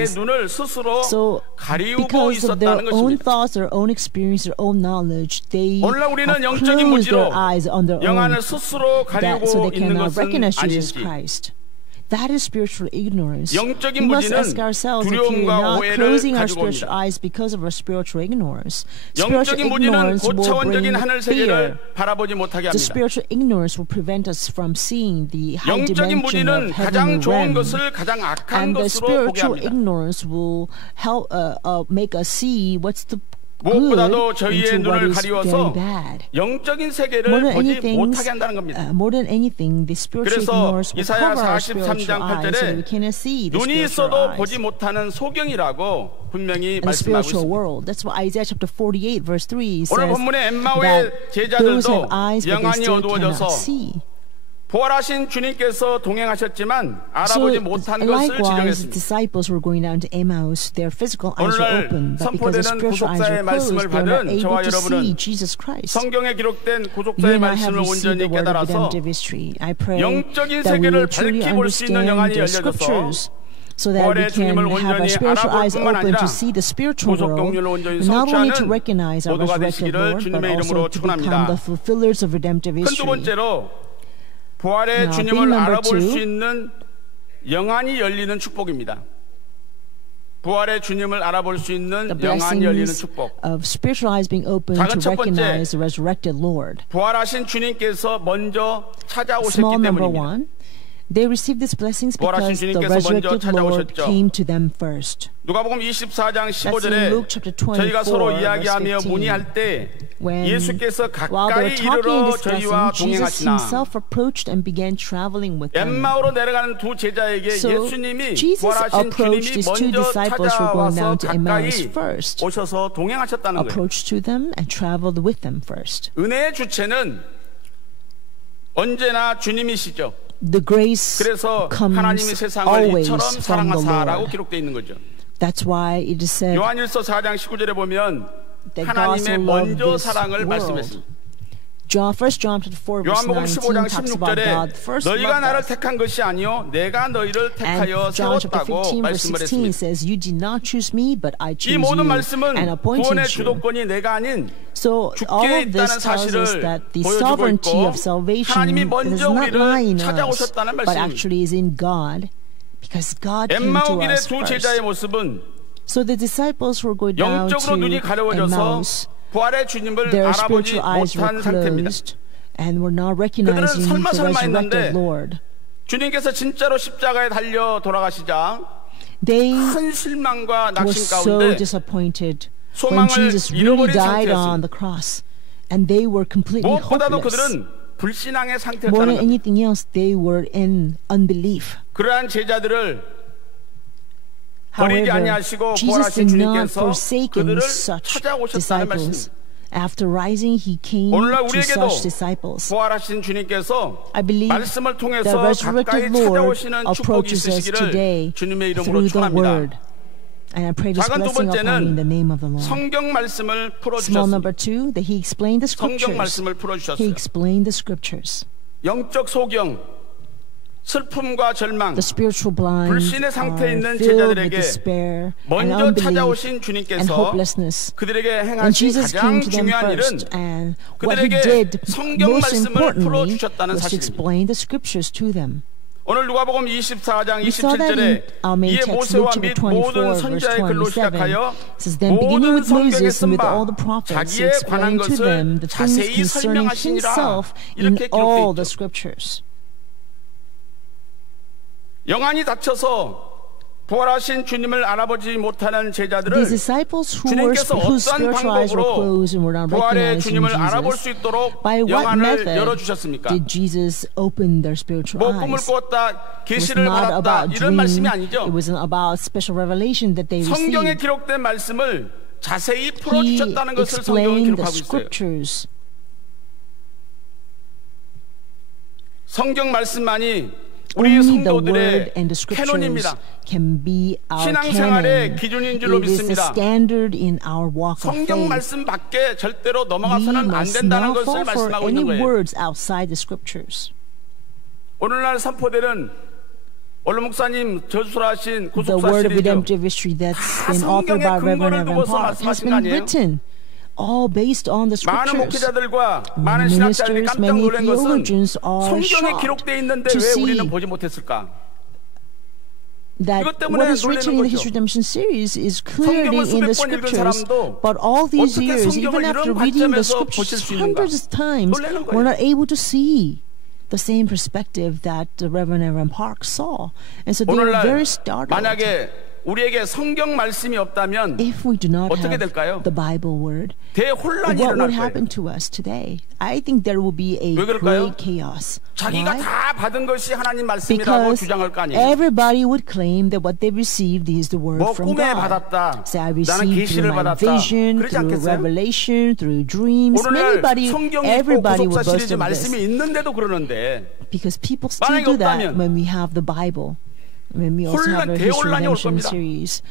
experiences. 눈을 스스로 So 가리우고 because of their 있었다는 own 것입니다. thoughts, their own experience, their own knowledge, they 오늘날 우리는 have 영적인 closed 무지로 their eyes on their own 영안을 스스로 that, so 가리우고 they 있는 cannot 것은 recognize Jesus 아닌지, Christ. That is spiritual ignorance. 영적인 We must 무지는 ask ourselves if we 두려움과 are not 오해를 closing our 가지고 spiritual 옵니다. eyes because of our spiritual ignorance. Spiritual 영적인 무지는 ignorance will 고차원적인 bring 하늘 fear. 세계를 바라보지 못하게 The 합니다. spiritual ignorance will prevent us from seeing the high 영적인 dimension 무지는 of 가장 heavenly 좋은 realm. 것을 가장 악한 And the 것으로 보게 spiritual 합니다. ignorance will help make us see what's the good 무엇보다도 저희의 into what 눈을 is very 가리워서 bad. 영적인 More 세계를 than 보지 anything, 못하게 한다는 겁니다. more than anything, the spiritual 그래서 ignorance will 이사야 cover our 43장 spiritual eyes so that 8절에 we cannot see the 눈이 spiritual 있어도 eyes 보지 못하는 소경이라고 분명히 and the 말씀하고 spiritual 있습니다. world. That's why Isaiah chapter 48 verse 3 오늘 says 본문의 that 엠마오의 those 제자들도 have eyes but they 영안이 still 어두워져서 cannot see. 부활하신 주님께서 동행하셨지만 So 알아보지 못한 것을 likewise, 지정했습니다. disciples were going down to Emmaus. Their physical eyes were 오늘날 open, but because the 선포되는 spiritual eyes 구속사의 were closed, 말씀을 they were not 받은 저와 able to 여러분은 see Jesus Christ. 성경에 기록된 You 구속사의 and I have 말씀을 received 온전히 the word of 깨달아서 redemptive history. I pray 영적인 that we 세계를 will truly 밝히 볼 수 있는 understand 영안이 the 열려져서 scriptures so that we 부활의 can 주님을 have our 온전히 spiritual 알아볼 eyes 뿐만 open 아니라 to see the spiritual 구속 world, 경륜을 온전히 and not only 성취하는 to recognize our 모두가 resurrected 되시기를 Lord, but 주님의 also 이름으로 to become 축원합니다. the fulfillers of redemptive 큰 두 history. 번째로 부활의 Now, 주님을 thing number 알아볼 수 two, 있는 영안이 열리는 축복입니다. 부활의 주님을 알아볼 수 있는 the 영안이 열리는 blessings 축복. of spiritual eyes being open 작은 to 첫 번째, recognize the resurrected Lord. 부활하신 주님께서 먼저 Small 찾아오셨기 number 때문입니다. one, they received these blessings 부활하신 because the 주님께서 먼저 resurrected Lord 찾아오셨죠. came to them first. 누가복음 24장 That's in 15절에 Luke chapter 24, 저희가 서로 verse 이야기하며 15. 문의할 때 When, 예수께서 while 가까이 they were talking 이르러 and 저희와 discussing, Jesus 동행하시나 himself approached and began traveling with them. 엠마오로 내려가는 두 제자에게 So 예수님이 Jesus 부활하신 approached 주님이 these two 먼저 disciples who were going 찾아와서 down to 가까이 Emmaus first. 오셔서 동행하셨다는 거예요. Approached to them and traveled with them first. 은혜의 주체는 언제나 주님이시죠. The grace 그래서 comes 하나님이 세상을 always 이처럼 from the 사랑하사라고 Lord. 기록되어 있는 거죠. That's why it is said 요한일서 4장 19절에 보면 that God so 하나님의 loved 먼저 this 사랑을 world. 말씀했습니다. First John chapter 4 verse 요한복음 15장 19 talks about 16절에 God first 너희가 loved 나를 us. 택한 것이 아니요 내가 너희를 택하여 And John chapter 세웠다고 15 verse 말씀을 16 했습니다. says, "You did not choose me, but I 이 chose 모든 you 말씀은 and appointed 구원의 you." 주도권이 내가 아닌 So all 주께 of this 있다는 tells us 사실을 that the 보여주고 sovereignty 있고 of salvation 하나님이 does 먼저 not lie 우리를 in us, 찾아오셨다는 but 말씀입니다. actually is in God, because God came 엠마오 to 길의 us 두 first. 제자의 모습은 So the disciples were going down 영적으로 눈이 to 가려워져서 Emmaus. 부활의 주님을 Their 알아보지 spiritual eyes were 못한 상태입니다. closed and were not recognizing 설마 the 했는데 resurrected Lord. 주님께서 진짜로 십자가에 달려 돌아가시자 They 큰 실망과 were 낙심 so 가운데 disappointed when 소망을 Jesus really 잃어버린 died 상태였습니다. on the cross, and they were completely 무엇보다도 hopeless. 그들은 불신앙의 More 상태였다는 than 겁니다. anything else, they were in unbelief. 그러한 제자들을 버리지 However, 아니하시고 Jesus 부활하신 did not 주님께서 forsake 그들을 such 찾아오셨다는 disciples. 말씀입니다. After rising, He came 오늘날 to 우리에게도 such disciples. 부활하신 주님께서 I believe 말씀을 the 통해서 가까이 resurrected Lord 찾아오시는 축복이 approaches us 있으시기를 today 주님의 이름으로 through the 축원합니다. Word. And I pray this 작은 두 blessing upon you in the 번째는 name of the Lord. 성경 말씀을 Small number 풀어주셨습니다. 2, that He explained the 성경 scriptures. 말씀을 He 풀어주셨어요. explained the scriptures. 영적 소경, 슬픔과 절망, The spiritual blind 불신의 상태에 are 있는 filled with 제자들에게 despair and 먼저 unbelief 찾아오신 and 주님께서 hopelessness. 그들에게 And 행하신 Jesus 가장 came to them 중요한 일은 first, and what He 그들에게 did 성경 most 말씀을 importantly 풀어주셨다는 was to 사실입니다. explain the scriptures to them. 오늘 누가복음 24장 We saw that in 27절에 our main 이에 text, 모세와 Luke 및 chapter 24, 모든 verse 선지자의 글로 27. 시작하여 It says, then beginning 모든 with 성경에 Moses and with all 쓴 the 바 prophets, he 자기에 관한 explained to 것을 them the things 자세히 concerning 설명하시니라 Himself in 이렇게 all 기록되어 the 있죠. scriptures. 영안이 닫혀서 부활하신 주님을 알아보지 못하는 제자들을 These disciples 주님께서 whose 어떠한 spiritual eyes were 방법으로 closed and were not 부활의 recognizing 주님을 알아볼 수 Jesus, 있도록 by what 영안을 method 열어주셨습니까? did Jesus open their spiritual 뭐 꿈을 eyes? 꾸었다, It was 계시를 not 받았다 about 이런 dream. 말씀이 It 아니죠. wasn't about special revelation that they 성경에 received. 기록된 말씀을 자세히 He 풀어주셨다는 것을 성경은 explained the 기록하고 있어요. scriptures. 성경 말씀만이 우리 Only the 성도들의 word and the scriptures 캐논입니다. can be our 신앙생활의 canon. 기준인 줄로 It is the 믿습니다. standard in our walk of 성경 faith. 말씀 밖에 절대로 We 넘어가서는 안 must 된다는 not 것을 fall for 말씀하고 any 있는 거예요. words outside the scriptures. 오늘날 선포되는 원로 목사님 저술하신 The 구속사 word of 시리즈 redemptive history that's 다 been authored 성경의 by 근거를 Reverend Evan 두고서 Park has 말씀하신 거 been 아니에요? written all based on the 많은 scriptures. 목회자들과 많은 신학자들이 Ministers, 깜짝 many 놀란 것은 theologians are 성경에 shocked 기록되어 있는데 to 왜 see 우리는 보지 못했을까? that 이것 때문에 what is 놀라는 written in the 거죠. History Redemption series is clearly 성경을 in the 수백 번 읽은 scriptures, 사람도 but all these 어떻게 years, 성경을 even after 이런 reading the 관점에서 보실 scriptures 수 있는가? hundreds of times, 놀라는 거예요. we're not able to see the same perspective that the Reverend Evan Park saw. And so they were very 오늘날 startled. 만약에 우리에게 성경 말씀이 없다면 If we do not 어떻게 have 될까요? the Bible word, 대혼란이 what 일어날 would happen 거예요. to us today? I think there will be a 왜 그럴까요? great chaos. 자기가 Why? 다 받은 것이 하나님 말씀이라고 Because 주장할 거 아니에요. everybody would claim that what they received is the word 뭐 from 꿈에 God. 받았다. Say, I 나는 received 계시를 through my 받았다. vision, 그러지 through 않겠어요? revelation, through dreams. 오늘날 Anybody, 성경이 있고 everybody 구속사 would boast 시리즈 of this. 말씀이 있는데도 그러는데 Because people still 만약에 do that 없다면 when we have the Bible. When we also have a History 대혼란이 올 Redemption 겁니다. series.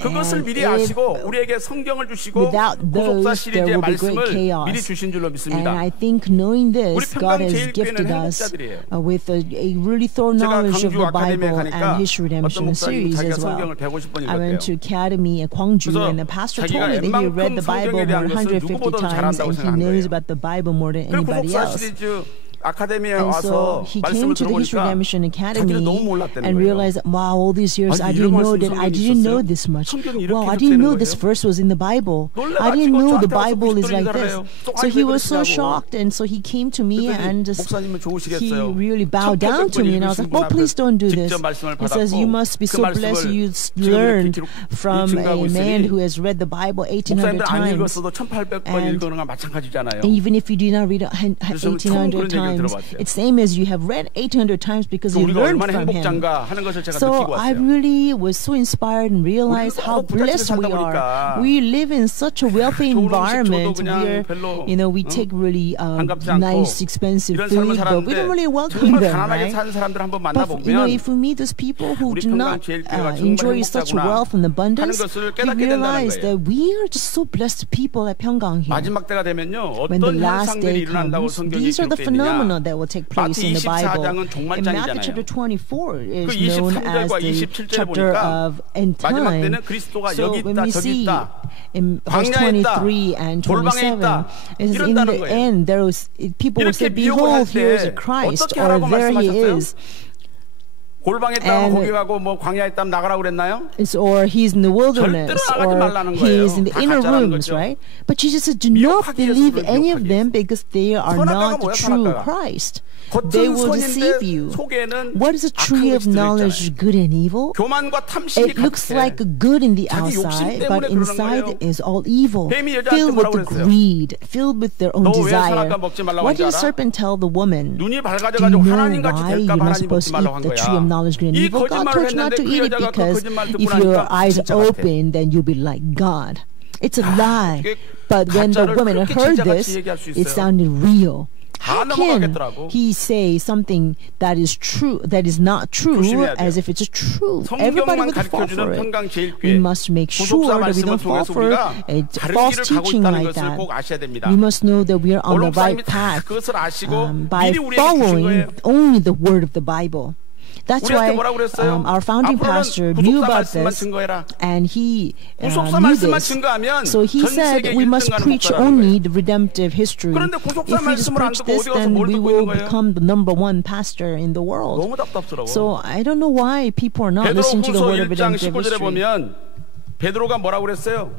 그것을 And 미리 if 아시고 우리에게 성경을 주시고 without 구속사 those, there 시리즈의 will be great 말씀을 chaos. 미리 주신 줄로 And 믿습니다. I think knowing 우리 this, God has 평강 gifted 제일교회는 us 행복자들이에요. with a really thorough 제가 knowledge of 강주 the 아카데미에 Bible 가니까 and History 어떤 Redemption 목사님 series 자기가 as well. 성경을 150번 I went to 읽었대요. Academy at Gwangju, 그래서 and the pastor 자기가 told me that he read 웬만큼 the Bible 성경에 대한 more 것을 150 누구보다도 times, 잘한다고 and he 생각한 knows 거예요. about the Bible more than 그리고 anybody 구속사 else. 시리즈 아카데미에 And 와서 so he came 말씀을 to the History 들어보니까 Redemption 자기는 너무 Academy 몰랐다는 and 거예요. realized, wow, all these years 아니, I 이런 didn't know 말씀이 that I 성경에 didn't know 있었어요? this much. 성경이 이렇게 Wow, I didn't know 기록되는 this 거예요? verse was in the Bible. I 놀래가지고 didn't know the 저한테 와서 Bible is 90도를 like 인사를 this. 해요. 또 So he 왜 was so 그러시냐고. shocked, and so he came to me 그랬더니 and just 목사님은 he 좋으시겠어요. really bowed down to me, and I was like, "Oh, please don't do this." 직접 말씀을 He says, "You must be 그 so blessed. 말씀을 You 지금 이렇게 learned 기록- from 증거하고 a man 있으니 who has read the Bible 1800 목사님들 안 times." 읽었어도 1800번 And 읽은 거나 마찬가지잖아요. And even if you did not read it 그래서 처음 1800 그런 얘기를 times, 들어봤어요. it's same as you have read 800 times because you 우리가 learned 얼마나 from him. 행복장가 하는 것을 제가 So 느끼고 I 왔어요. really was so inspired and realized 우리는 how 너무 부잣집에 blessed we 살다 보니까 are. We live in such a wealthy 좋은 음식 environment 줘도 그냥 where, 별로, we take really 반갑지 않고 nice, expensive 이런 삶을 food, but we don't really 살았는데 welcome 정말 them, 가난하게 right? 사는 사람들 한번 But 만나보면 if we meet those people who 우리 do not 평강제일교회가 정말 enjoy such 행복하구나 wealth and abundance, 하는 것을 we 깨닫게 된다는 realize 거예요. that we are just so blessed people at Pyeonggang here. 마지막 때가 되면요 When the 어떤 last 현상들이 day 일어난다고 comes, 성경이 these are the 기록되어 phenomena 있느냐. that will take place 마태 in the Bible. 24장은 In 종말장이잖아요. Matthew chapter 24 is 그 known as 23절과 the 27절에 chapter 보니까 of end 마지막 time. 때는 그리스도가 So 여기 when 있다 we 저기 see 있다 in verse 광야에 있다 23 and 골방에 27, 있다 it says in 이런다는 the 거예요. end there was, people will say, 이렇게 미혹을 할 behold, here is 때 a Christ, 어떻게 or 하라고 there he 말씀하셨어요? is. 골방에 있다면 And 거기 가고 뭐 광야에 있다면 나가라고 그랬나요? Or he's in the wilderness, 절대로 나가지 or 말라는 he's in the 거예요. 다 inner 가짜라는 rooms, 거죠. right? But Jesus said, do not 미혹하기 위해서 believe 그걸 any of 미혹하기 them because they are 선악과가 not 뭐야, the true 선악과가? Christ. They 겉은 will deceive 선인데 you. 속에는 What is the 악한 tree of 것이 knowledge 들어있잖아요. of good and evil? 교만과 탐심이 It looks 가득해. like good in the 자기 욕심 outside, 때문에 but 그러는 inside 거예요. is all evil, 뱀이 여자한테 filled with 뭐라고 the 그랬어요? greed, filled with their own 너 왜 desire. 선악과 먹지 말라고 What did the 하는지 알아? serpent tell the woman? 눈이 Do you 밝아져가지고 know 하나님같이 why 될까 you're 봐 not 하나님 supposed 먹지 to 말라고 eat 한 the tree of 거야. knowledge, good and 이 evil? God 거짓말을 told you not 했는데 to 그 eat it 여자가 그 because 거짓말 듣고 if your 나니까 eyes 진짜 같아. open, then you'll be like God. It's a lie. 이게 But when the 가짜를 woman 그렇게 heard 진짜같이 this, 얘기할 수 it 있어요. sounded real. How 다 can 넘어가겠더라고. he say something that is true, that is not true, 조심해야 돼요. as if it's true? 성경만 Everybody would fall 가르쳐주는 for it. We 평강제일교회 must make sure 구속사 that we 말씀을 don't fall 통해서 for 우리가 a 다른 false 길을 가고 teaching 있다는 like 것을 that. 꼭 아셔야 됩니다. We must know that we are on the 언론 사람이 right 다 path 그것을 아시고 by 미리 우리에게 주신 following 거예요. only the word of the Bible. That's 우리한테 why 뭐라고 그랬어요? our founding pastor 앞으로는 knew 구속사 about 말씀만 this, 증거해라. and he 구속사 knew 말씀만 this. 증거하면 So he 전 said 세계 we must 1등 가는 preach 목사라는 only 거예요. the redemptive history. 그런데 구속사 If we just 말씀을 안 preach 듣고 this, 어디 가서 then 뭘 we 듣고 will 있는 거예요? become the number one pastor in the world. 너무 답답스러워. So I don't know why people are not listening to the 베드로후서 word of 1장 redemptive 19절에 history. 보면 베드로가 뭐라고 그랬어요?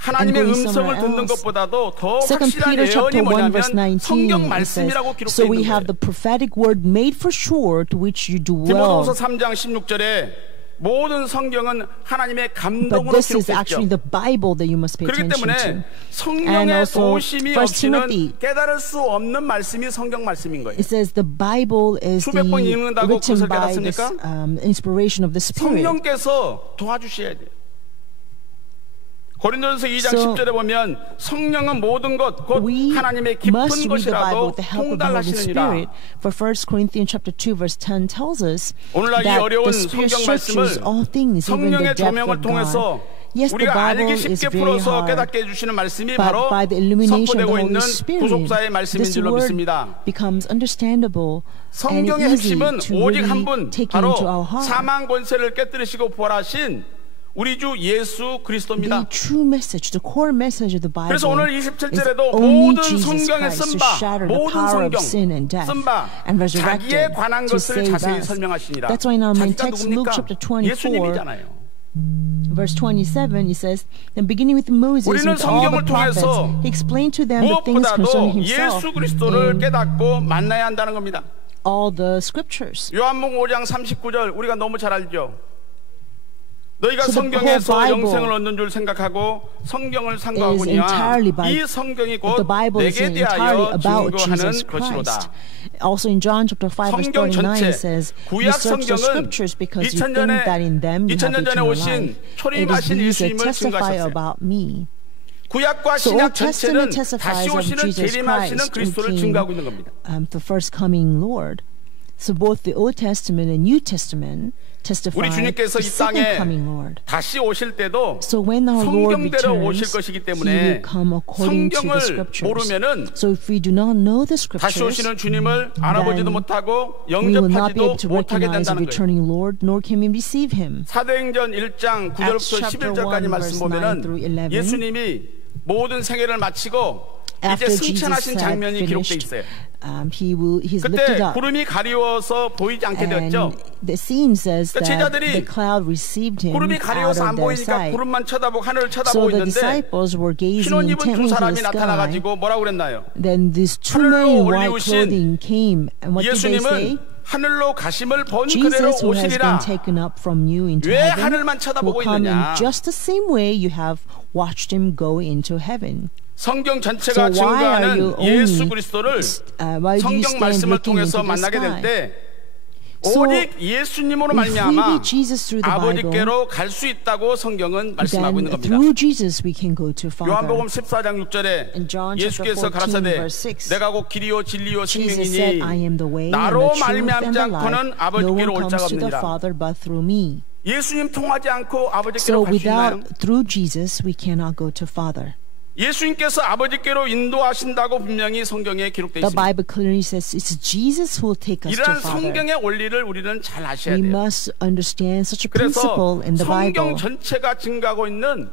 하나님의 And going 음성을 somewhere 듣는 else. 것보다도 더 2 확실한 Peter chapter 예언이 1 verse 뭐냐면 19 성경 it says, 말씀이라고 so 기록되어 we 있는 have 거예요. the prophetic word made for sure to which you dwell. 디모데후서 3장 16절에 모든 성경은 하나님의 But 감동으로 this is actually 기록됐죠. the Bible that you must pay 그렇기 attention to. 때문에 And 성령의 also, 도우심이 1 없이는 Timothy, 깨달을 수 없는 말씀이 성경 말씀인 거예요. it says the Bible is 수백 번 읽는다고 written 그것을 by the 깨닫습니까? inspiration of the Spirit. 성령께서 도와주셔야 돼요. 고린도전서 2장 So, 10절에 보면 성령은 모든 것 곧 We 하나님의 must 깊은 read the Bible 것이라도 with the help of the Holy 통달하시느니라. Spirit. For 1 Corinthians chapter 2 verse 10 tells us 오늘날 이 that 어려운 the Spirit 성경 searches 말씀을 all things, even the 성령의 depth 조명을 of 통해서 God. Yes, the 우리가 Bible 알기 is 쉽게 very 풀어서 hard, 깨닫게 해주시는 말씀이 but 바로 by the illumination of the 선포되고 Holy 있는 Spirit, 구속사의 말씀인 this 줄로 word 믿습니다. becomes understandable and 성경의 easy 핵심은 to 오직 really 한 분, take 바로 into our heart. 사망 권세를 깨뜨리시고 부활하신 우리 주 예수 그리스도입니다. The true message, the core message of the Bible 그래서 오늘 is 27절에도 only 모든 Jesus 성경의 Christ to 쓴바, shatter the 모든 power of 성경 sin and death 쓴바 and 자기에 resurrected 관한 to 것을 save 자세히 us. 설명하시니라. That's why in our main 자기가 text, Luke 누굽니까? chapter 24, 예수님이잖아요. verse 27, he says, then beginning with Moses, 우리는 with all the 성경을 prophets, 통해서 he explained to them the things 무엇보다도 concerning himself 예수 그리스도를 in 깨닫고 만나야 한다는 겁니다. all the scriptures. 요한복음 5장 39절 우리가 너무 잘 알죠. 너희가 So the whole 성경에서 Bible 영생을 얻는 줄 생각하고 성경을 is 상고하거니와 entirely by 이 성경이 the 곧 Bible is 내게 entirely 대하여 about 증거하는 Jesus 것이로다. Christ. Also in John chapter 5 verse 성경 39 전체 it says, you 구약 search the 성경은 scriptures because you think that in them you have 2000년 전에 eternal 오신 life. It is 초림하신 these that 예수님을 testify 증거하셨어요. about me. 구약과 So 신약 Old 전체는 Testament testifies 다시 of 오시는 Jesus 재림하시는 Christ who 그리스도를 came, 증거하고 있는 겁니다. the first coming Lord. So both the Old Testament and New Testament testify 우리 the 주님께서 이 second 땅에 coming Lord. 다시 오실 때도 So when our Lord 성경대로 returns, 오실 것이기 He 때문에 will come according to the 성경을 scriptures. 모르면은 So if we do not know the 다시 scriptures, 오시는 주님을 알아보지도 then 못하고 we will not be able 영접하지도 to 못하게 recognize the 된다는 거예요. returning Lord, nor can we receive Him. 사도행전 1장 9절부터 Acts chapter 11절까지 1 말씀 verse 9 through 보면은 11. 예수님이 모든 생애를 마치고 이제 After Jesus 승천하신 had 장면이 기록돼 finished, 있어요. He's lifted 그때 up. 구름이 가리워서 보이지 않게 And 되었죠. the scene says 그러니까 that 제자들이 the cloud received him 구름이 out 가리워서 of 안 their 보이니까 sight. 구름만 쳐다보고 하늘을 So 쳐다보고 the 있는데 disciples were gazing 신혼 입은 두 intently to 사람이 the sky. 나타나가지고 뭐라고 그랬나요? Then these two men 하늘로 in white 올리우신 clothing came, and what did they say? 예수님은 하늘로 가심을 본 그대로 Jesus, who has been 오시리라. taken up from you into 왜 heaven, 하늘만 쳐다보고 will come in 있느냐? just the same way you have watched him go into heaven. 성경 전체가 So why are 증거하는 you only, 예수 그리스도를 why do you 성경 stand 말씀을 looking 통해서 into the 만나게 될 sky? 때 So, 오직 예수님으로 if we 말미암아 meet Jesus through the Bible, 아버지께로 갈 수 있다고 성경은 말씀하고 있는 then 겁니다. through Jesus we can go to 요한복음 Father. 14장 6절에 In John chapter 예수께서 14 가라사대 verse 6, 내가 곧 길이요 진리요 Jesus said, I am 생명이니 the way and 나로 the truth 말미암지 and the 않고는 life. No one 아버지께로 올 자가 comes to the 없느니라. Father but through me. 예수님 통하지 않고 So 아버지께로 갈 수 있나요? through Jesus we cannot go to Father. 예수님께서 아버지께로 인도하신다고 분명히 성경에 기록되어 The 있습니다. Bible clearly says it's Jesus who will take us to 이러한 Father. 성경의 원리를 우리는 잘 아셔야 We 돼요. must understand such a 그래서 principle in the 성경 Bible. 전체가 증가하고 있는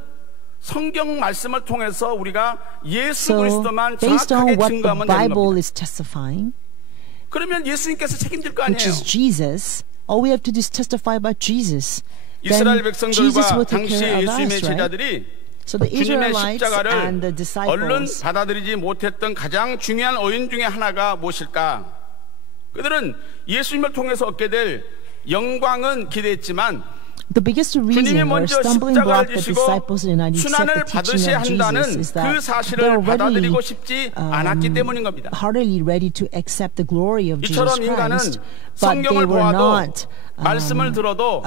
성경 말씀을 통해서 우리가 예수 So 그리스도만 based 정확하게 on what the 증거하면 되는 Bible 겁니다. is testifying, 그러면 예수님께서 책임질 거 which 아니에요. is Jesus, all we have to do is testify about Jesus. 이스라엘 Then Jesus 백성들과 will take 당시 care of 예수님의 us, right? 제자들이 So the 주님의 Israelites 십자가를 and the 얼른 disciples, 받아들이지 못했던 가장 중요한 어인 중에 하나가 무엇일까? 그들은 예수님을 통해서 얻게 될 영광은 기대했지만 the biggest 주님이 reason or 먼저 stumbling 십자가를 block the 지시고 disciples did not accept 순환을 the teaching 받으셔야 of 한다는 Jesus is 그 that 사실을 they're 받아들이고 readily, 싶지 않았기 때문인 겁니다. heartily ready to accept the glory of Jesus 이처럼 인간은 Christ, but they 성경을 were 보아도 not 말씀을 들어도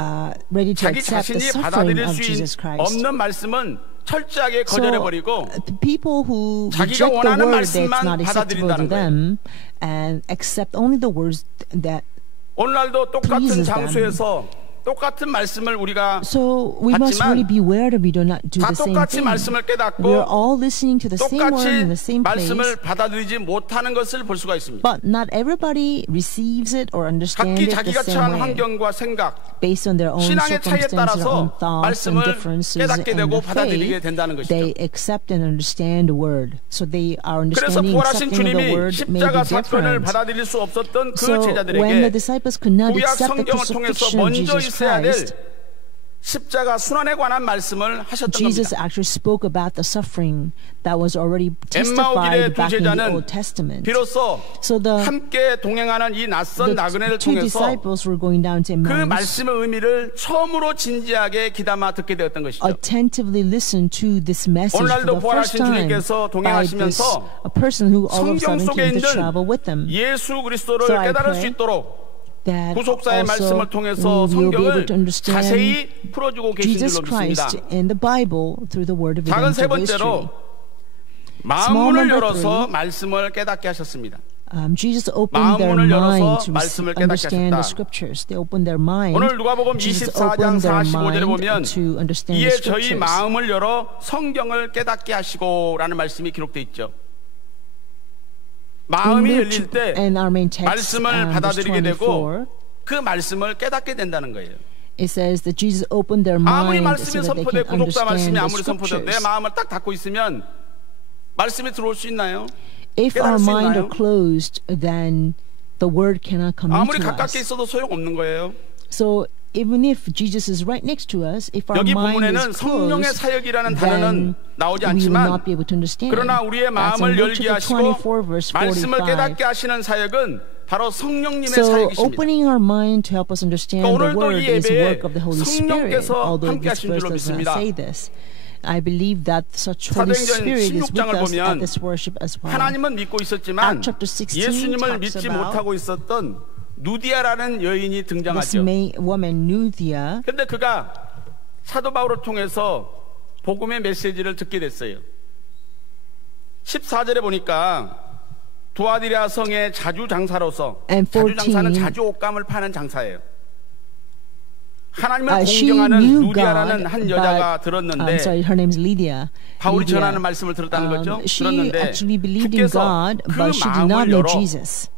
ready to 자기 accept the 자신이 suffering 받아들일 of 수 Jesus Christ. 없는 말씀은 철저하게 So 거절해버리고 the people who 자기가 reject the 원하는 word that's 말씀만 not acceptable to 받아들인다는 them and accept only the words that 오늘날도 똑같은 pleases them. 장소에서 똑같은 말씀을 우리가 So we must 하지만 really beware that we do not do 다 the same 똑같이 thing. 말씀을 We are 깨닫고 all listening to the same word 똑같이 in the same place, 말씀을 받아들이지 못하는 것을 볼 수가 있습니다. but not everybody receives it or understands 각기 it the 자기가 same 처한 way 환경과 생각, based on their own 신앙의 차이에 circumstances, their own 따라서 thoughts and 말씀을 differences 깨닫게 and 되고 the 받아들이게 faith. 된다는 것이죠. They accept and understand the word. So they are 그래서 understanding, 부활하신 accepting of the 주님이 word may 십자가 be 사건을 different. 받아들일 수 없었던 그 So when the 제자들에게 disciples could not 구약 accept the 성경을 통해서 crucifixion of 먼저 Jesus 있어야 될 Christ, 십자가 순환에 관한 말씀을 하셨던 Jesus 겁니다. actually spoke about the suffering that was already 엠마오 길의 testified 두 back in the 제자는 Old Testament. 비로소 So the 함께 동행하는 이 낯선 나그네를 two 통해서 disciples were going down to 그 Emmaus, 말씀의 의미를 처음으로 진지하게 귀담아 듣게 되었던 것이죠. attentively listened to this message for 오늘날도 the first 부활하신 time 주님께서 by this 동행하시면서 a person who all of a 성경 sudden 속에 came to 있는 travel with them. 예수 그리스도를 So I 깨달을 수 pray 있도록 That 구속사의 also 말씀을 통해서 we will be able 성경을 to understand 자세히 풀어주고 계신 Jesus 줄로 믿습니다. Christ and the Bible through the word of 작은 세 redemptive history. 번째로 마음문을 number 열어서 three. 말씀을 깨닫게 하셨습니다. Jesus opened their 마음문을 열어서 mind to 말씀을 깨닫게 understand the 하셨다. scriptures. They opened their mind. 오늘 누가복음 Jesus 24장 opened their 45절에 보면 mind to understand 이에 the 저희 scriptures. 마음을 열어 성경을 깨닫게 하시고라는 말씀이 기록되어 있죠. 마음이 열릴 때 And our main text, 말씀을 verse 받아들이게 24, 되고 그 말씀을 깨닫게 된다는 거예요. it says that Jesus opened their 아무리 mind so 말씀이 that they 선포돼 can 구속사 말씀이 understand the 아무리 선포돼 내 scriptures. 마음을 딱 닫고 있으면 말씀이 들어올 수 있나요? If 깨달을 our 수 mind 있나요? are closed, then the word cannot come 아무리 into 가깝게 us. 있어도 소용없는 거예요. So even if Jesus is right next to us, if our 여기 mind 본문에는 is 성령의 closed, 사역이라는 then 단어는 나오지 we will 않지만 not be able to understand. 그러나 우리의 That's 마음을 in Luke 열게 chapter 하시고 24, verse 말씀을 45. 깨닫게 하시는 사역은 바로 성령님의 So 사역이십니다. opening our mind to help us understand the 오늘도 word 이 is 예배에 work of the Holy Spirit. 성령께서 Although 함께 this 하신 verse 줄로 does not 믿습니다. say this. I believe that such Holy 사도행전 Spirit is with 16장을 us at 보면 this worship as well. 하나님은 믿고 있었지만 Acts chapter 16 예수님을 talks 믿지 about 못하고 있었던 누디아라는 여인이 This 등장하죠. woman Nuthia, 그런데 그가 사도 바울을 통해서 복음의 메시지를 듣게 됐어요. 14절에 보니까 두아디라 성의 자주 장사로서 And 자주 장사는 14, 자주 옷감을 파는 장사예요. 하나님을 she 공경하는 knew 누디아라는 God, 한 여자가 but, 들었는데 sorry, her name is Lydia. 바울이 Lydia. 전하는 말씀을 들었다는 거죠. She 들었는데 actually believed in 주께서 God, 그 but she did not 마음을 know 열어 Jesus.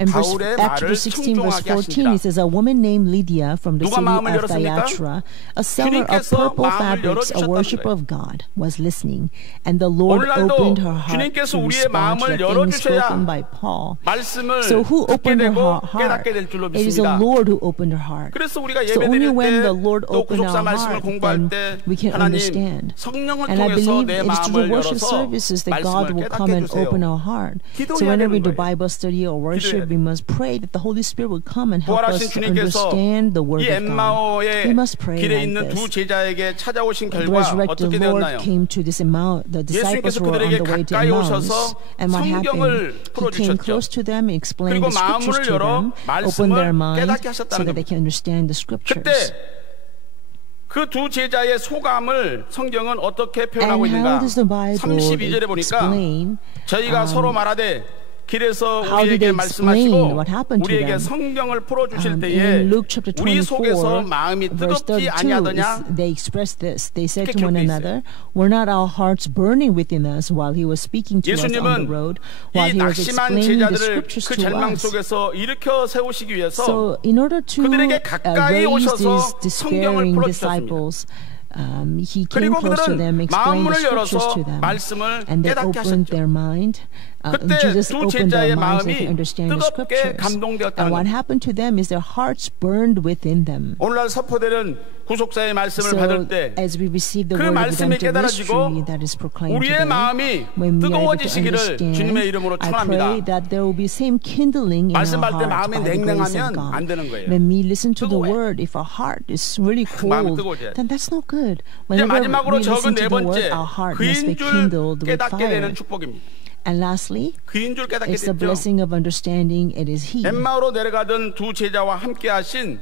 And verse, 바울의 Acts 말을 chapter 16, verse 청종하게 14, 하시니라. it says, a woman named Lydia from the 누가 city 마음을 of 열었습니까? Thyatira, a seller of 주님께서 purple 마음을 fabrics, a 열어주셨다는 worshiper 거예요. of God, was listening. And the Lord 오늘날도 opened her heart 주님께서 to 우리의 respond to 마음을 the things 열어주셔야 spoken by Paul. 말씀을 So who 듣게 opened her 되고 heart? 깨닫게 될 줄로 It is the 믿습니다. Lord who opened her heart. 그래서 우리가 So only 예배드릴 when the 때 Lord 또 opened 구속사 our 말씀을 heart, 공부할 then 때 we can 하나님 understand. 성령을 And I 통해서 believe 내 it is through 마음을 the worship 열어서 services that God 말씀을 will come 깨닫게 and 해주세요. open our heart. So 기도해야 whenever we 되는 do 거예요. Bible study or worship, 기도해야 we 돼요. must pray that the Holy Spirit will come and help us 부활하신 to 주님께서 understand the Word 이 of God. 엠마오의 We must pray 길에 like 있는 두 this. 제자에게 찾아오신 The 결과 resurrected 어떻게 Lord 되었나요? came to this the disciples 예수님께서 were on 그들에게 the way to 가까이 Emmaus, 오셔서 and what happened? 성경을 He 풀어주셨죠. came close to them, explained 그리고 the scriptures 마음을 to 열어 them, opened their 말씀을 mind 깨닫게 so 하셨다는 that they can understand the scriptures. 그때 그 두 제자의 소감을 성경은 어떻게 표현하고 And how 있는가? does the Bible 32절에 보니까 explain 저희가 서로 말하되 길에서 how did 우리에게 they 말씀하시고 explain what happened to 우리에게 them? 성경을 풀어주실 때에 In Luke chapter 우리 24, 속에서 마음이 verse 뜨겁지 32, 아니하더냐? they expressed this. They said 이렇게 to one 기록돼 another, "Were not our hearts burning within us while he was speaking to us on the 예수님은 road, while 이 he was 낙심한 explaining the 제자들을 scriptures 그 to 절망 us?" 속에서 일으켜 세우시기 위해서 So, in order to 그들에게 가까이 raise 오셔서 these 성경을 despairing 풀어주셨습니다. disciples, he came 그리고 close to 그들은 them, explained the 마음을 scriptures 열어서 to them, 말씀을 and they 깨닫게 opened 하셨죠. their mind. 그때 Jesus 두 opened their 제자의 minds so they 마음이 could understand the 뜨겁게 scriptures. 감동되었다는 And what 겁니다. happened to them is their hearts burned within them. 오늘날 서포대는 구속사의 말씀을 So, 받을 때 as we receive the 그 word of 말씀이 redemptive 깨달아지고 mystery that is proclaimed 우리의 today, 마음이 when we are able to 뜨거워지시기를 understand, 주님의 이름으로 I pray 축원합니다. that there will be same kindling in 말씀 our 받을 때 hearts 마음이 by the grace of 냉랭하면 God. 안 되는 거예요. When we listen to the 뜨거워요. word, if our heart is really 마음이 cold, 뜨거워져야 돼. then that's not good. 이제 Whenever 마지막으로 we 적은 listen 네 to the word, 번째 our heart must 그인 be 줄 kindled with 깨닫게 되는 fire. 축복입니다. And lastly, 그인 줄 깨닫게 it's the 됐죠. blessing of understanding. It is He. 엠마오로 내려가던 두 제자와 함께 하신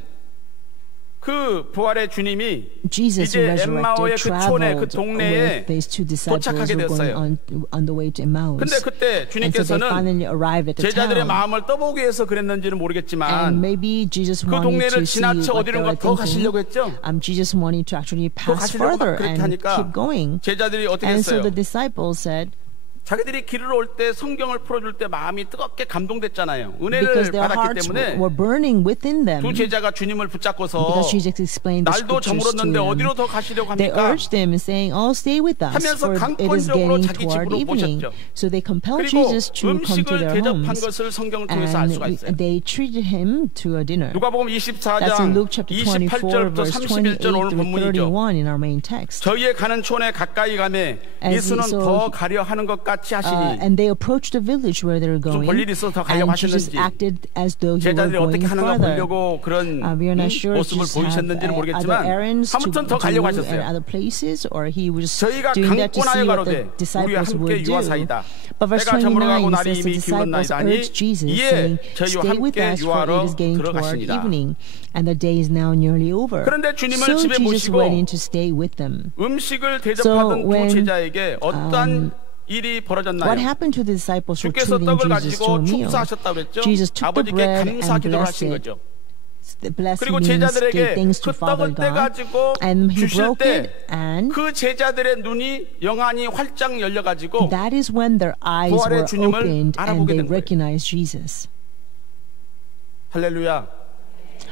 그 부활의 주님이 Jesus, who 이제 엠마오의 resurrected, 그 촌에 그 traveled 동네에 with these two disciples 도착하게 who were going 됐어요. on the way to Emmaus. 근데 그때 And so they finally 주님께서는 arrived at the 제자들의 town. 마음을 떠보기 위해서 그랬는지는 And 모르겠지만 maybe Jesus 그 wanted 동네를 to see 지나쳐 what they 어디론가 were 더 thinking. 가시려고 했죠. Jesus wanted to actually 더 pass 가시려고 막 further 그렇게 and 하니까 keep going. 제자들이 어떻게 And so 했어요? the disciples said, 자기들이 길을 올 때 성경을 풀어줄 때 마음이 뜨겁게 감동됐잖아요. because 은혜를 their 받았기 hearts 때문에 were burning within them, 두 제자가 주님을 붙잡고서 because Jesus explained the 날도 scriptures to 저물었는데 them. 어디로 더 가시려고 They 합니까? urged them, saying, "Oh, stay with us, 하면서 for it is 강권적으로 getting 자기 toward 집으로 evening." 모셨죠. So they compelled 그리고 Jesus to come to 음식을 their 대접한 homes, 것을 성경을 통해서 알 수가 있어요. and they treated him to a dinner. 누가복음 That's in 24장 Luke chapter 24, 28절부터 verse 31절 28 오늘 through 본문이죠. 31 in our main text. 저희의 가는 촌에 가까이 가매 예수는 so 더 가려 하는 것 같이 하시니 And they approached the village where they were 무슨 going, 볼일이 있어서 더 가려고 and Jesus 하셨는지 acted as though he were 제자들이 어떻게 going 하는가 further. 보려고 그런 We are not sure if 모습을 Jesus had 보이셨는지는 other 모르겠지만 errands to 아무튼 더 do 가려고 at 하셨어요. other places, or he was 저희가 doing that to 강권하여 see what the 가로되 우리와 disciples 함께 would do. 유하사이다. But verse 때가 저물어가고 29 날이 says the 이미 disciples 기울었나이다니 urged Jesus, 이에 saying, 저희와 "Stay with 함께 us, for 유하러 it is getting toward 들어가시니라. evening, and the day is now nearly over." 그런데 주님을 So 집에 Jesus 모시고 went in to stay with them. 음식을 대접하던 두 when, 제자에게 어떠한 일이 What 벌어졌나요? happened to the disciples who 주께서 treating 떡을 Jesus to a 가지고 meal? 축사하셨다고 그랬죠. Jesus took the 아버지께 bread 감사 and 기도를 blessed 하신 it. 거죠. Blessed 그리고 means 제자들에게 gave thanks 그 to Father 떡을 God, 떼가지고 and he 주실 broke it, 때 and 그 제자들의 눈이 영안이 활짝 열려가지고 that is when their eyes 부활의 were 주님을 opened and 알아보게 they 된 거예요. recognized Jesus. 할렐루야.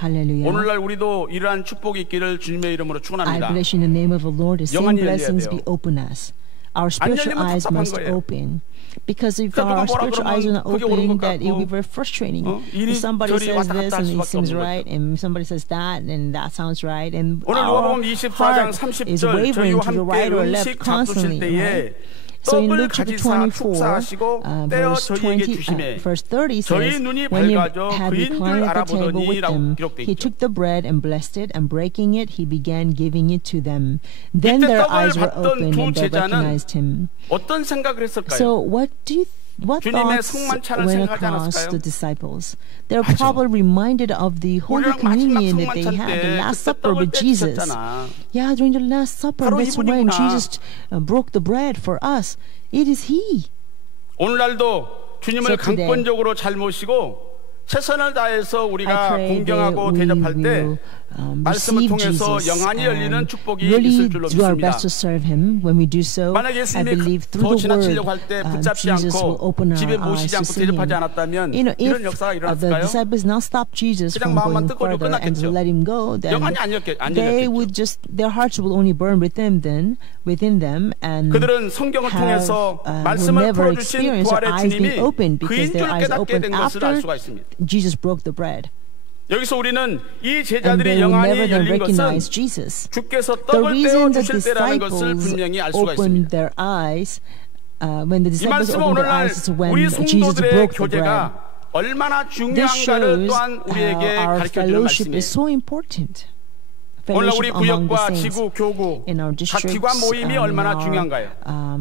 Hallelujah. 오늘날 우리도 이러한 축복이 있기를 주님의 이름으로 I 축원합니다. bless you in the name of the Lord. The same 영안이 열려야 blessings 돼요. be open us. Our spiritual 열리면 eyes 답답한 must 거예요. open. Because if 그러니까 our 누가 뭐라 spiritual eyes are 그러면 not 그게 옳은 open, 것 that it will be 같고, very frustrating. 이리 If somebody 저리 says 왔다 this 갔다 할 and it 수밖에 seems 없는 right, 거죠. and somebody says that and that sounds right, and 오늘 our 누가복음 24장 heart is 30절 wavering 저희와 to the 함께 right or 음식 left 잡수실 constantly. 때에 Right? So in 떡을 Luke chapter 가지사 24, 축사하시고 떼어 verse 저희에게 20, 주심에 verse 30 저희 says, 눈이 when he 밝아져 had 그인 줄 reclined at the table with 알아보더니라고 them, 기록돼 he 있죠. took the bread and blessed it, and breaking it, he began giving it to them. Then 이때 their 떡을 eyes were 받던 opened 두 and they 제자는 recognized him. 어떤 생각을 했을까요? So what 주님의 thoughts 성만찬을 went 생각하지 across 않았을까요? the disciples? They're 맞아. probably reminded of the Holy 우리랑 마지막 Communion that they 성만찬 had, the 때 Last 그때 Supper 떡을 with Jesus. 떼주셨잖아. Yeah, during the Last Supper, 바로 that's when 이분이구나. Jesus broke the bread for us. It is He. 오늘날도 주님을 So today, 강권적으로 잘 모시고 최선을 다해서 I 우리가 pray 공경하고 that we 대접할 때 will 말씀을 receive 통해서 Jesus 영안이 열리는 and 축복이 really 있을 줄로 do our 믿습니다. best to serve Him. When we do so, 만약 I 예수님이 believe 더 through the 지나치려고 Word, 할 때 붙잡지 Jesus will 않고 open 집에 our eyes 모시지 to 않고 see 대접하지 Him. 않았다면 You know, 이런 if 역사가 the 일어났을까요? disciples not stop Jesus 그냥 from 마음만 going 뜨거워져 further and to 끝났겠죠. let Him go, then 영안이 안 they 열렸겠죠. would just, their hearts will only burn within them, and 그들은 성경을 통해서 will 말씀을 never 풀어주신 experience their 부활의 eyes being 주님이 opened 그인 because 줄 their eyes 깨닫게 opened 된 것을 알 after 수가 있습니다. Jesus broke the bread. 여기서 우리는 이 And 제자들이 they will never 영안이 then 열린 것은 recognize Jesus. 주께서 The 떡을 떼어 reason the 주실 때라는 것을 disciples 분명히 알 수가 opened 있습니다. their eyes, when the 이 disciples 말씀은 opened their 오늘날 eyes, is when 우리 Jesus 성도들의 broke the bread. 교제가 얼마나 This 중요한가를 shows 또한 우리에게 our 가르쳐주는 fellowship 말씀이에요. is so important. 오늘 우리 Fellowship among the 구역과 saints 지구, 교구, in our 각 districts, 기관 모임이 얼마나 our 중요한가요?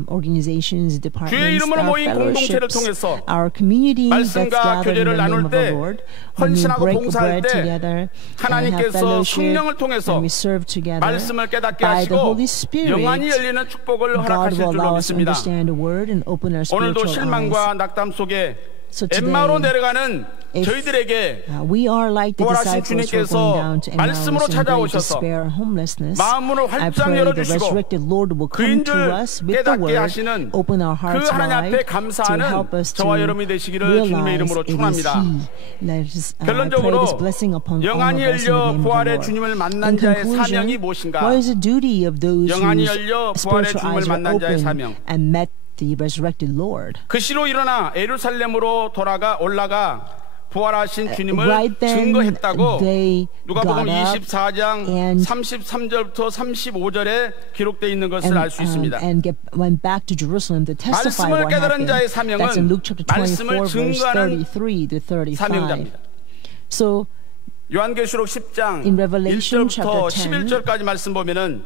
organizations, departments, 주의 이름으로 our 모인 공동체를 fellowships, 통해서 our community that's 말씀과 gathered in 교제를 the name 나눌 of 때, the Lord. When we 헌신하고 break 봉사할 bread 때 together and have 하나님께서 fellowship 성령을 통해서 and we serve together, 말씀을 깨닫게 by the 하시고 Holy Spirit, 영안이 열리는 축복을 God 허락하실 will 줄로 allow us to 믿습니다. understand the word and open our 오늘도 spiritual eyes. 실망과 낙담 속에 So today, 엠마오로 내려가는 if 저희들에게 we are like the 부활하신 disciples who are 주님께서 going down to 말씀으로 Emmaus in great 찾아오셔서 despair and homelessness, 마음문을 I 활짝 pray the 열어주시고 resurrected Lord will come to 그인들 us with the 깨닫게 word, 하시는 open our 그 hearts 하나님 앞에 wide to 감사하는 help us to 저와 여러분이 되시기를 주님의 realize 이름으로 it is 축원합니다. He. Let us pray 결론적으로 this blessing upon all of 영안이 us in the 열려 name of the 부활의 Lord. 주님을 In 만난 자의 사명이 conclusion, 무엇인가? what is the duty of those 영안이 whose 열려 부활의 spiritual 주님을 eyes were 만난 자의 사명. open and met the resurrected Lord? 그 시로 일어나 예루살렘으로 올라가 부활하신 주님을 Right then, 증거했다고 they 누가복음 got up 24장 and 33절부터 35절에 기록되어 있는 것을 알 수 있습니다. and went back to Jerusalem to testify 말씀을 what 깨달은 happened. 자의 사명은 That's in Luke chapter 24, 말씀을 verse 증거하는 33 to 35. 사명자입니다. So 요한계시록 10장 In Revelation 1절부터 chapter 10, 11절까지 말씀 보면은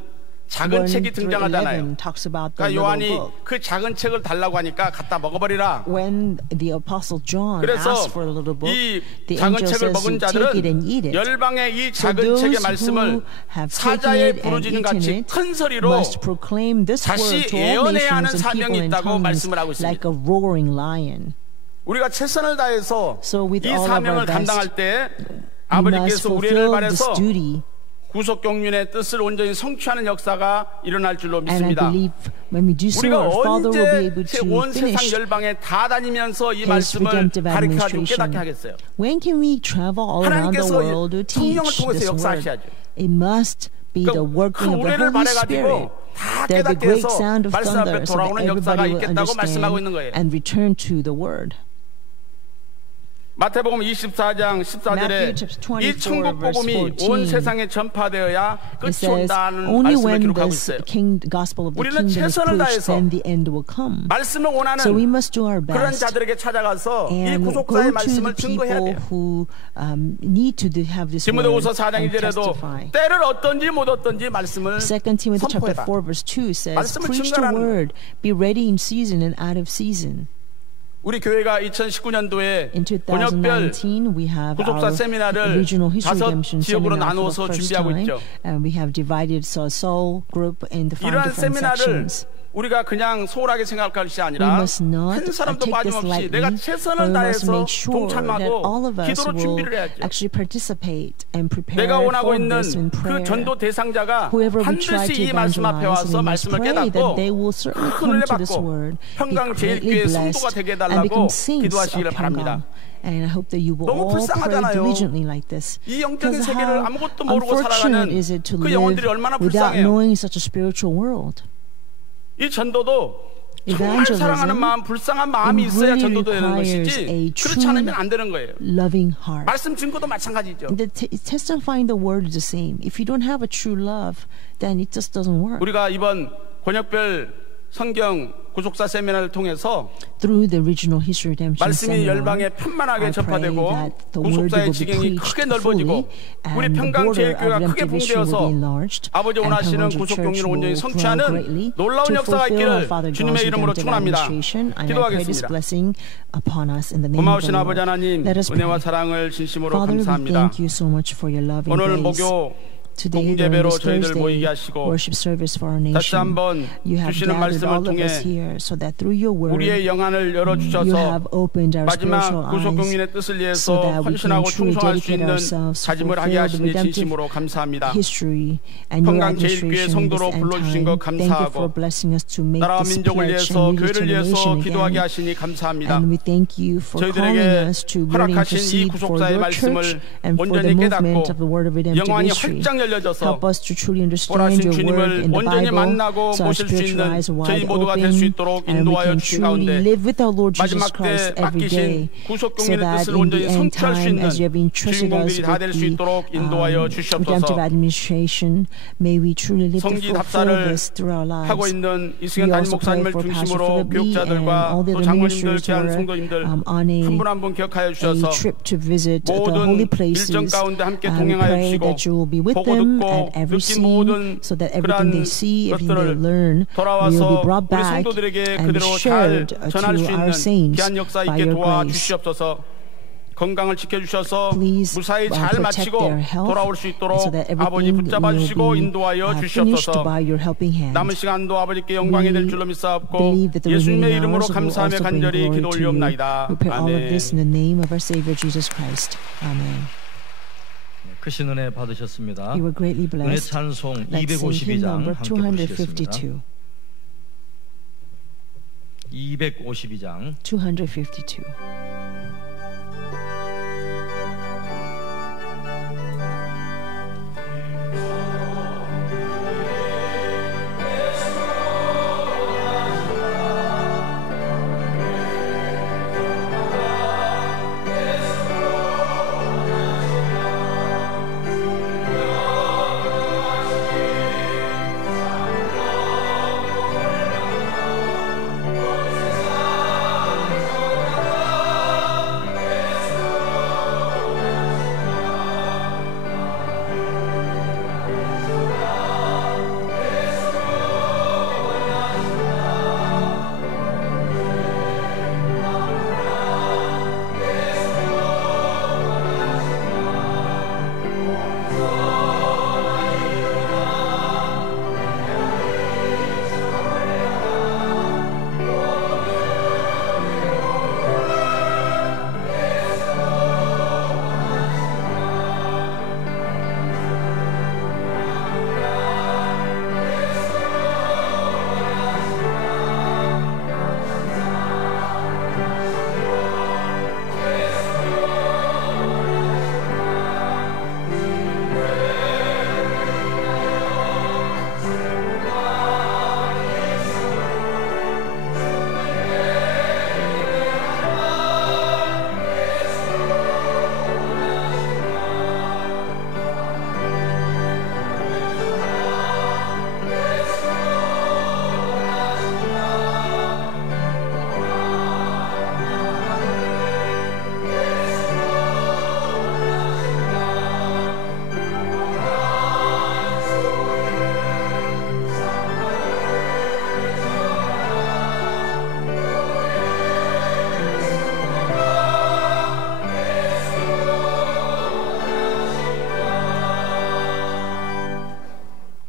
작은 1 책이 through 등장하잖아요. 11 talks about the 그러니까 little 요한이 book. 그 작은 책을 달라고 하니까 갖다 먹어버리라. When the apostle John 그래서 asked for a little book, 이 the 작은 angel 책을 says 먹은 to take it and 자들은 eat it. 열방의 이 So 작은 those 책의 who 말씀을 have taken 사자에 it and 부르짖는 eaten 같이 it 큰 소리로 must proclaim this word 다시 to all 예언해야 하는 nations and 사명이 people in 있다고 tongues 말씀을 하고 있습니다. like a roaring lion. 우리가 최선을 다해서 So with 이 all of 사명을 our best, 감당할 때 We must 아버지께서 우리를 fulfill 발해서 this duty. 구속 경륜의 뜻을 온전히 성취하는 역사가 일어날 줄로 And I 믿습니다. believe when we do so, 우리가 our Father will be 언제 able 온 to 세상 finish 열방에 다 다니면서 이 His 말씀을 redemptive 가르쳐주고 administration. 깨닫게 하겠어요? When can we travel all around the 하나님께서 world to teach 성령을 통해서 this word? 역사하셔야죠. It must be the working of the 우리를 Holy Spirit. 발해가지고 다 There be 깨닫게 great 해서 sound of 말씀 앞에 thunder so that 돌아오는 역사가 everybody will 있겠다고 말씀하고 있는 understand 거예요. and return to the word. 마태복음 24장 Matthew 14절에 chapter 이 24, 천국 복음이 verse 온 14. 세상에 전파되어야 It 끝이 says, 온다는 only 말씀을 when 기록하고 this 있어요. gospel of the 우리는 kingdom is 최선을 preached, 다해서 then the end will come. 말씀을 원하는 So we must do our 그런 best 자들에게 찾아가서 이 and go 구속사의 to 말씀을 the 증거해야 people 돼요. who need to have this word 디모데후서 4장 and 2절에도 testify. 때를 얻든지 못 얻든지 말씀을 2 Timothy chapter 선포해라. 4 verse 2 says, 말씀을 preach the 증거하는 word, be ready in season and out of season. 우리 교회가 2019년도에 In 번역별 2019, we have 구속사 our 세미나를 regional history 5 redemption 지역으로 seminar for 나누어서 the first 준비하고 time, 있죠. and we have divided Seoul group into 5 이러한 different 세미나를 sections. 우리가 그냥 소홀하게 생각할 것이 We 아니라 must not 한 사람도 take this 빠짐없이 lightly, 내가 but we 최선을 must 다해서 make sure that all 동참하고 of us 기도로 will 준비를 해야죠. actually participate and prepare 내가 원하고 for 있는 this in 그 prayer. 전도 대상자가 Whoever we try 반드시 to 이 말씀 앞에 evangelize, 와서 we must 말씀을 pray that 깨닫고 they will certainly 큰 come 은혜 to this 받고 word, be 평강 greatly 제일교회 성도가 blessed, 되게 and 해달라고 become saints of 기도하시기를 바랍니다. Pyongyang. And I hope that you will 너무 all pray 불쌍하잖아요. diligently like this. 이 영적인 Because 세계를 how 아무것도 모르고 unfortunate 살아가는 is it to 그 live 영혼들이 얼마나 without 불쌍해요. knowing such a spiritual world. 이 전도도 정말 Evangelism, 사랑하는 마음, 불쌍한 마음이 it 있어야 really 전도도 되는 requires 것이지 a 그렇지 true 않으면 안 되는 거예요. loving heart. 말씀 증거도 마찬가지죠. Testifying the word is the same. If you don't have a true love, then it just doesn't work. 우리가 이번 권역별 성경 구속사 세미나를 통해서 Through the regional history redemption 말씀이 seminar, 열방에 편만하게 I pray 전파되고 that the word 구속사의 will be 지경이 preached 크게 fully 넓어지고 우리 and the 평강 border of 제일교회가 크게 redemptive history will be 봉되어서 enlarged 아버지 and 원하시는 Pyongyang 구속 Church 경륜을 온전히 will grow 성취하는 greatly 놀라운 to 역사가 fulfill 있기를 our Father 주님의 God's 이름으로 redemptive 축원합니다. administration. And I pray this 기도하겠습니다. blessing upon us in the name of the 고마우신 아버지 Lord. 하나님 Let us 은혜와 pray. 사랑을 진심으로 Father, we 감사합니다. thank you so much for your love and 오늘 grace. 목요 Today, 복음 during 예배로 this 저희들 Thursday 모이게 하시고 worship service for our 다시 nation, 한번 you have 주시는 gathered 말씀을 all of 통해 us here so that through your word, 우리의 영안을 you 열어주셔서 have opened our spiritual 마지막 구속 eyes 경륜의 뜻을 so 위해서 that we can 헌신하고 truly 충성할 수 dedicate 있는 ourselves to 다짐을 하게 fulfill the 하시니 redemptive 진심으로 감사합니다. history and your 평강 제일교회 administration in this 성도로 end 불러주신 time. 것 Thank you for 감사하고 blessing us to make 나라와 this 민족을 pledge 위해서 and 교회를 위해서 redetermination 기도하게 again. 하시니 감사합니다. And we thank you for calling 저희들에게 us to really 허락하신 이 intercede for 구속사의 your 말씀을 church and for the 온전히 깨닫고 movement of the word of redemptive 영안이 history. 활짝 열려 열려져서 Help us to truly understand 보라신 your word 주님을 in the 온전히 Bible, 만나고 so our 모실 수 spiritual 있는 eyes are 저희 wide 모두가 될 수 open, 있도록 and we 인도하여 can 주신 truly 가운데 live with our Lord Jesus 마지막 때 Christ every 맡기신 day, 구속 so 경륜의 that 뜻을 in 온전히 the end 성취할 수 time, 있는 as you have entrusted us 주인공들이 다 될 수 with 있도록 the 인도하여 redemptive 주시옵소서. administration, may we truly live to 성지 fulfill 답사를 this through our lives. 하고 있는 We 이승현 담임 also pray 목사님을 for Pastor 중심으로 Philip Lee and 교육자들과 all the 또 other 장로님들, ministers who 귀한 are 성도님들 on 한 분 한 분 기억하여 a 주셔서 trip to visit the holy 모든 일정 places. 가운데 함께 We 동행하여 pray 주시고 that you will be with 보고 them 듣고 at every 느낀 scene, 모든 so that everything they 그러한 see, everything they 것들을 learn will be 돌아와서 brought 우리 back 성도들에게 and 그대로 잘 shared 전할 수 to our 있는 saints 귀한 역사 by 있게 your grace. 도와주시옵소서. 건강을 지켜주셔서 Please 무사히 잘 protect 마치고 their health, 돌아올 수 있도록 so that 아버지 everything 붙잡아 will 주시고 be 인도하여 finished 주시옵소서. by your helping hand. 남은 시간도 아버지께 영광이 될 줄로 믿사옵고 Believe that the 예수님의 remaining 이름으로 hours will 감사하며 also bring 간절히 glory 기도 to you. 올리옵나이다. We pray all of this in 아멘. the name of our Savior Jesus Christ. Amen. 크신 은혜 받으셨습니다. You were greatly 은혜 blessed. 찬송 Let's sing hymn 252장 number 함께 부르시겠습니다. 252. 252장 252.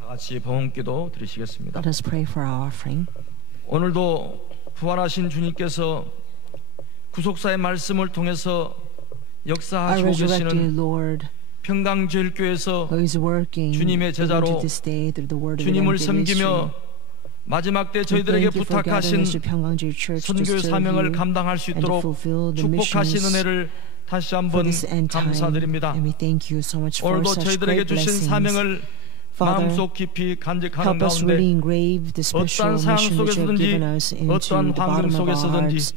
같이 봉헌기도 드리시겠습니다. Let us pray for our offering. 오늘도 부활하신 주님께서 구속사의 말씀을 통해서 Our 역사하시고 resurrected 계시는 Lord, 평강제일교회에서 who is working 주님의 even 제자로 to this day through the word of 주님을 redemptive ministry. 섬기며 마지막 때 We 저희들에게 thank you for gathering 부탁하신 us to 평강제일 Church to 선교의 serve 사명을 you 감당할 수 and to 있도록 fulfill the 축복하신 missions 은혜를 다시 for 한번 this end time. 감사드립니다. And we thank you so much for 오늘도 such 저희들에게 great 주신 blessings. 사명을 Father, 마음속 깊이 간직하는 help us really 가운데 engrave the special 어떠한 상황 mission that you have given us 속에서든지 into 어떠한 the 환경 bottom of our 속에서든지 hearts,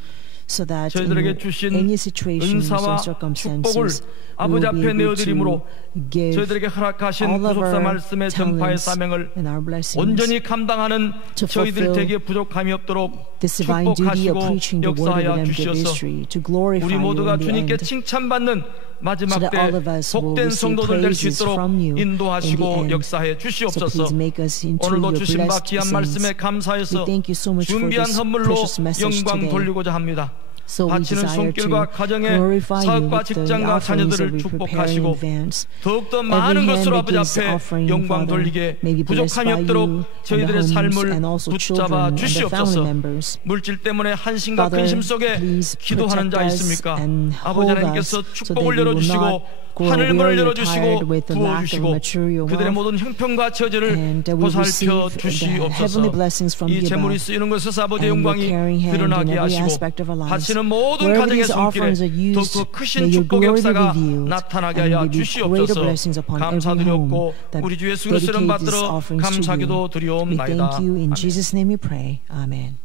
so that 저희들에게 in 주신 any situations 은사와 and 축복을 circumstances we 아버지 will be 앞에 able 내어드림으로 to give 저희들에게 허락하신 all of 구속사 our 말씀의 전파의 talents 사명을 and our blessings 온전히 감당하는 to 저희들 fulfill 되게 부족함이 없도록 this divine duty of 축복하시고 preaching the word of 역사하여 redemptive 주시어서 history, to glorify 우리 you 모두가 in the 주님께 end, 칭찬받는 so 마지막 that 때 all of us will 복된 receive 성도들 될 수 praises 있도록 from you in the 인도하시고 end. 역사해 So 주시옵소서. please make us into 오늘도 your 주신 바 blessed 귀한 말씀에 saints. 감사해서 We thank you so much for 준비한 this 선물로 precious message 영광 today. 돌리고자 합니다. So we 바치는 desire to 손길과 가정의 glorify you 사업과 with the 직장과 offerings that 자녀들을 we prepare in 축복하시고 advance. 더욱더 Every 많은 hand 것으로 that 아버지 gives 앞에 offering, 영광 Father, 돌리게 may be blessed 부족함이 by 없도록 you and 저희들의 the homes 삶을 and also 붙잡아 children and their family 주시옵소서. members. 물질 때문에 한심과 Father, 근심 속에 please 기도하는 자 protect us 있습니까? and 아버지 hold 하나님께서 us so that 축복을 we will 열어주시고 not grow 하늘문을 weary or 열어주시고 tired with the lack of 부어주시고 material 그들의 wealth. 모든 형편과 처지를 And we 보살펴 receive the 주시옵소서. heavenly blessings from 이 the 재물이 above. 쓰이는 것에서 아버지의 And your 영광이 caring hand in 드러나게 every 하시고 aspect of our lives. 바치는 모든 Wherever 가정의 these offerings are 손길에 used, 더욱 크신 may your 축복의 glory be 역사가 revealed, 나타나게 and 하여 may be greater 주시옵소서. blessings upon every home 감사드렸고 that 우리 주 예수 그리스도를 dedicate these 받들어 offerings to 감사기도 you. We 드리옵나이다. thank you. In 아멘. Jesus' name we pray. Amen.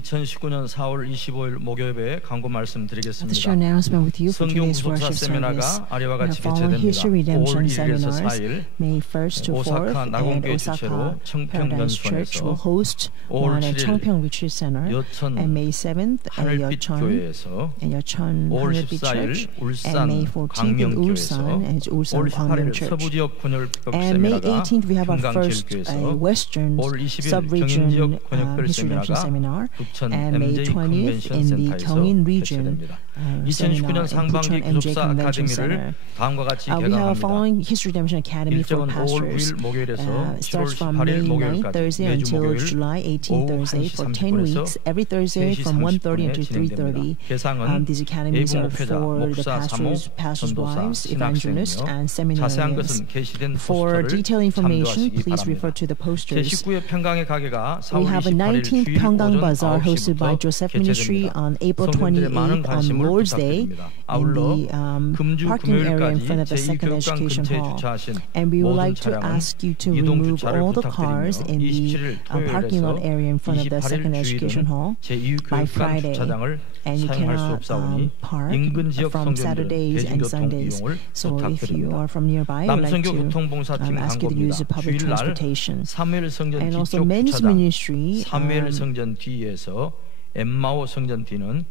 2019년 4월 25일 목요일에 광고 I'd like to share an 말씀드리겠습니다. announcement with you for 성경 today's 구속사 worship service. 세미나가 아래와 같이 Following History 개최됩니다. 5월 Redemption 1일에서 seminars, 4일 May 1st to 4th, 오사카 and 낙원교회 Osaka 주최로 청평 Paradise Church will 연수원에서 host 5월 one at 7일 Chongpyeong Retreat Center, 여천 and May 7th at 하늘빛 Yeocheon 교회에서 and Yeocheon 5월 Haner빛 14일 Church, 울산 and May 14th in 광명교회에서 Ulsan and Ulsan 5월 Gwangmyeong 18일 Church. 서부지역 권역별 And May 세미나가 18th we have our first 평강길교회에서 Western 5월 20일 sub-region 경인지역 권역별 History Redemption 세미나가 Seminar, 북천 and May MJ 20th 컨벤션 in the 센터에서 Gyeongin region 개최됩니다. seminar 2019년 in 상반기 Bucheon MJ 구속사 Convention 아카데미를 Center. 다음과 같이 We have a 개강합니다. following History Redemption Academy for 일정은 5월 pastors. 9일 목요일에서 It 7월 starts from 18일 May 9th 목요일까지 Thursday 매주 until 목요일 July 18th 오후 Thursday 1시 for 10 30분에서 weeks, every Thursday 3시 from 1:30 30분에 until 3:30. 진행됩니다. 개상은 These academies 예부 are 목회자, for the 목사, 사모, pastors' 전도사, wives, evangelists, 신학생이며 and 자세한 seminarians. 것은 게시된 For 포스터를 detailed information, 참조하시기 please refer 바랍니다. to the posters. 제19회 평강의 가게가 We 4월 have a 28일 19th 주일 Pyeonggang 오전 Bazaar hosted by 9시부터 Joseph Ministry 개최됩니다. on April 성도님들의 28th 많은 on 관심을 Lord's Day 부탁드립니다. in 아울러 the 금주 parking area in 금요일까지 front of the Second 제2교육관 Education 근처에 Hall. 주차하신 And we would 모든 like to 차량은 ask you to 이동 remove 주차를 all the cars 부탁드리며 in the 27일 parking lot 토요일에서 area in front of the 28일 Second Education 주일은 Hall by 제2교육관 Friday. 주차장을 And you 사용할 수 cannot 없사오니 park 인근 지역 from 성도님들은 Saturdays and 대중교통 Sundays. 이용을 So if you 부탁드립니다. are from nearby, I would like 남성교 to 교통봉사팀 ask you to use the 광고입니다. public 주일날 transportation. 사무엘 성전 And also 뒤쪽 men's 주차장 ministry. 사무엘 성전 뒤에서 엠마오 성전 뒤는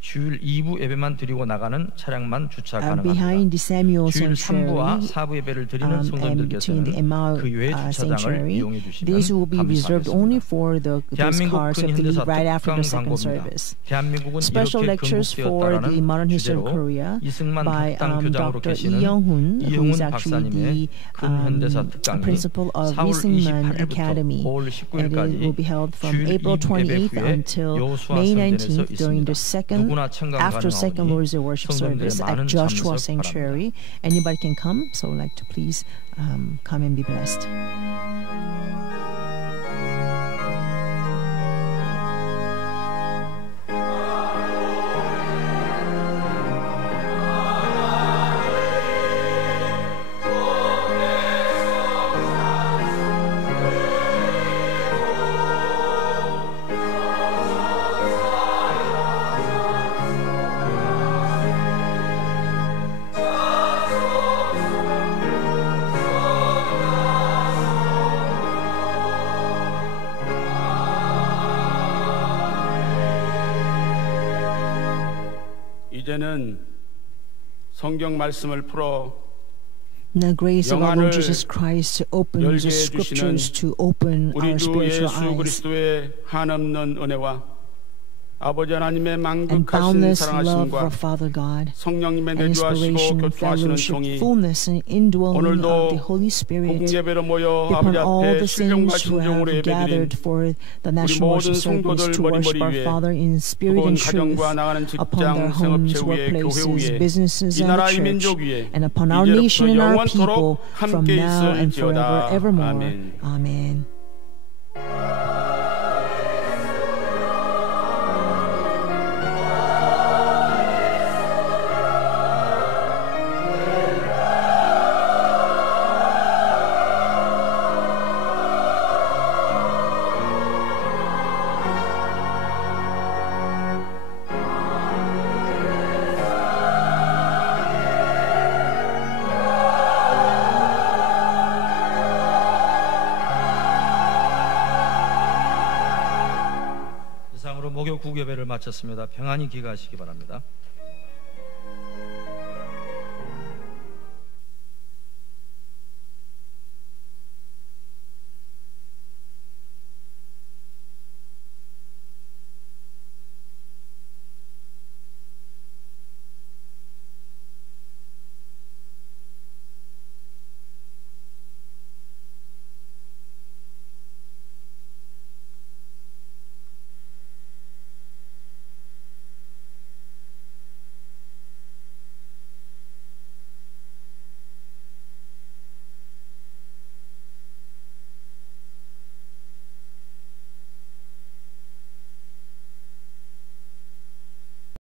주일 2부 예배만 드리고 나가는 차량만 주차 behind 가능합니다. the Samuel 주일 Sanctuary 3부와 4부 예배를 드리는 and between 성도님들께서는 the Emmaus 그 외의 주차장을 Sanctuary, 이용해 주시면 these will be reserved only 감사하겠습니다. for those 대한민국 cars 큰 that leave 현대사 right after 특강 the second 광고입니다. service. 대한민국은 Special 이렇게 lectures for the modern 근본되었다라는 history of 주제로 Korea 이승만 by 학당 교장으로 Dr. 계시는 Lee Young-hun, who 이형훈 is actually the 박사님의 큰 현대사 특강이 principal of 4월 Isingman 28일부터 Academy. 5월 And it 19일까지 will be held from 주일 April 2부 예배 28th 후에 until 여호수아 May 성전에서 19th during the 있습니다. second 누구나 참가가 after second 가능하오니 Lord's Day worship 성도님들의 service 많은 at Joshua 참석 Sanctuary. Anybody can come, so I'd like to please come and be blessed. 이제는 성경 말씀을 풀어 The grace of our Lord 영안을 Jesus Christ opens the 열게 scriptures 해주시는 to open 우리 our 주 spiritual 예수 eyes. 그리스도의 한없는 은혜와 아버지 하나님의 And 만극하신 boundless love of 사랑하심과 our Father God, 성령님의 and 내주하시고 inspiration, 교통하시는 fellowship, 종이 fullness, and indwelling 오늘도 of the Holy Spirit 공예배로 모여 upon 아버지 all 앞에 the 신령과 saints who 진정으로 have 예배드린 gathered for the national 모든 worship service 성도들 to worship 머리머리 our 위에 Father in spirit 뜨거운 and truth 가정과 나가는 upon their 직장, homes, 생업체 위에, 교회 workplaces, 위에, businesses, 이 and 나라 이 the 민족 church, 위에 and upon our nation and our 이제로부터 people 영원토록 from 함께 now and forever, 있을지어다. evermore. 아멘. Amen. 이상으로 목요 국예배를 마쳤습니다. 평안히 귀가하시기 바랍니다.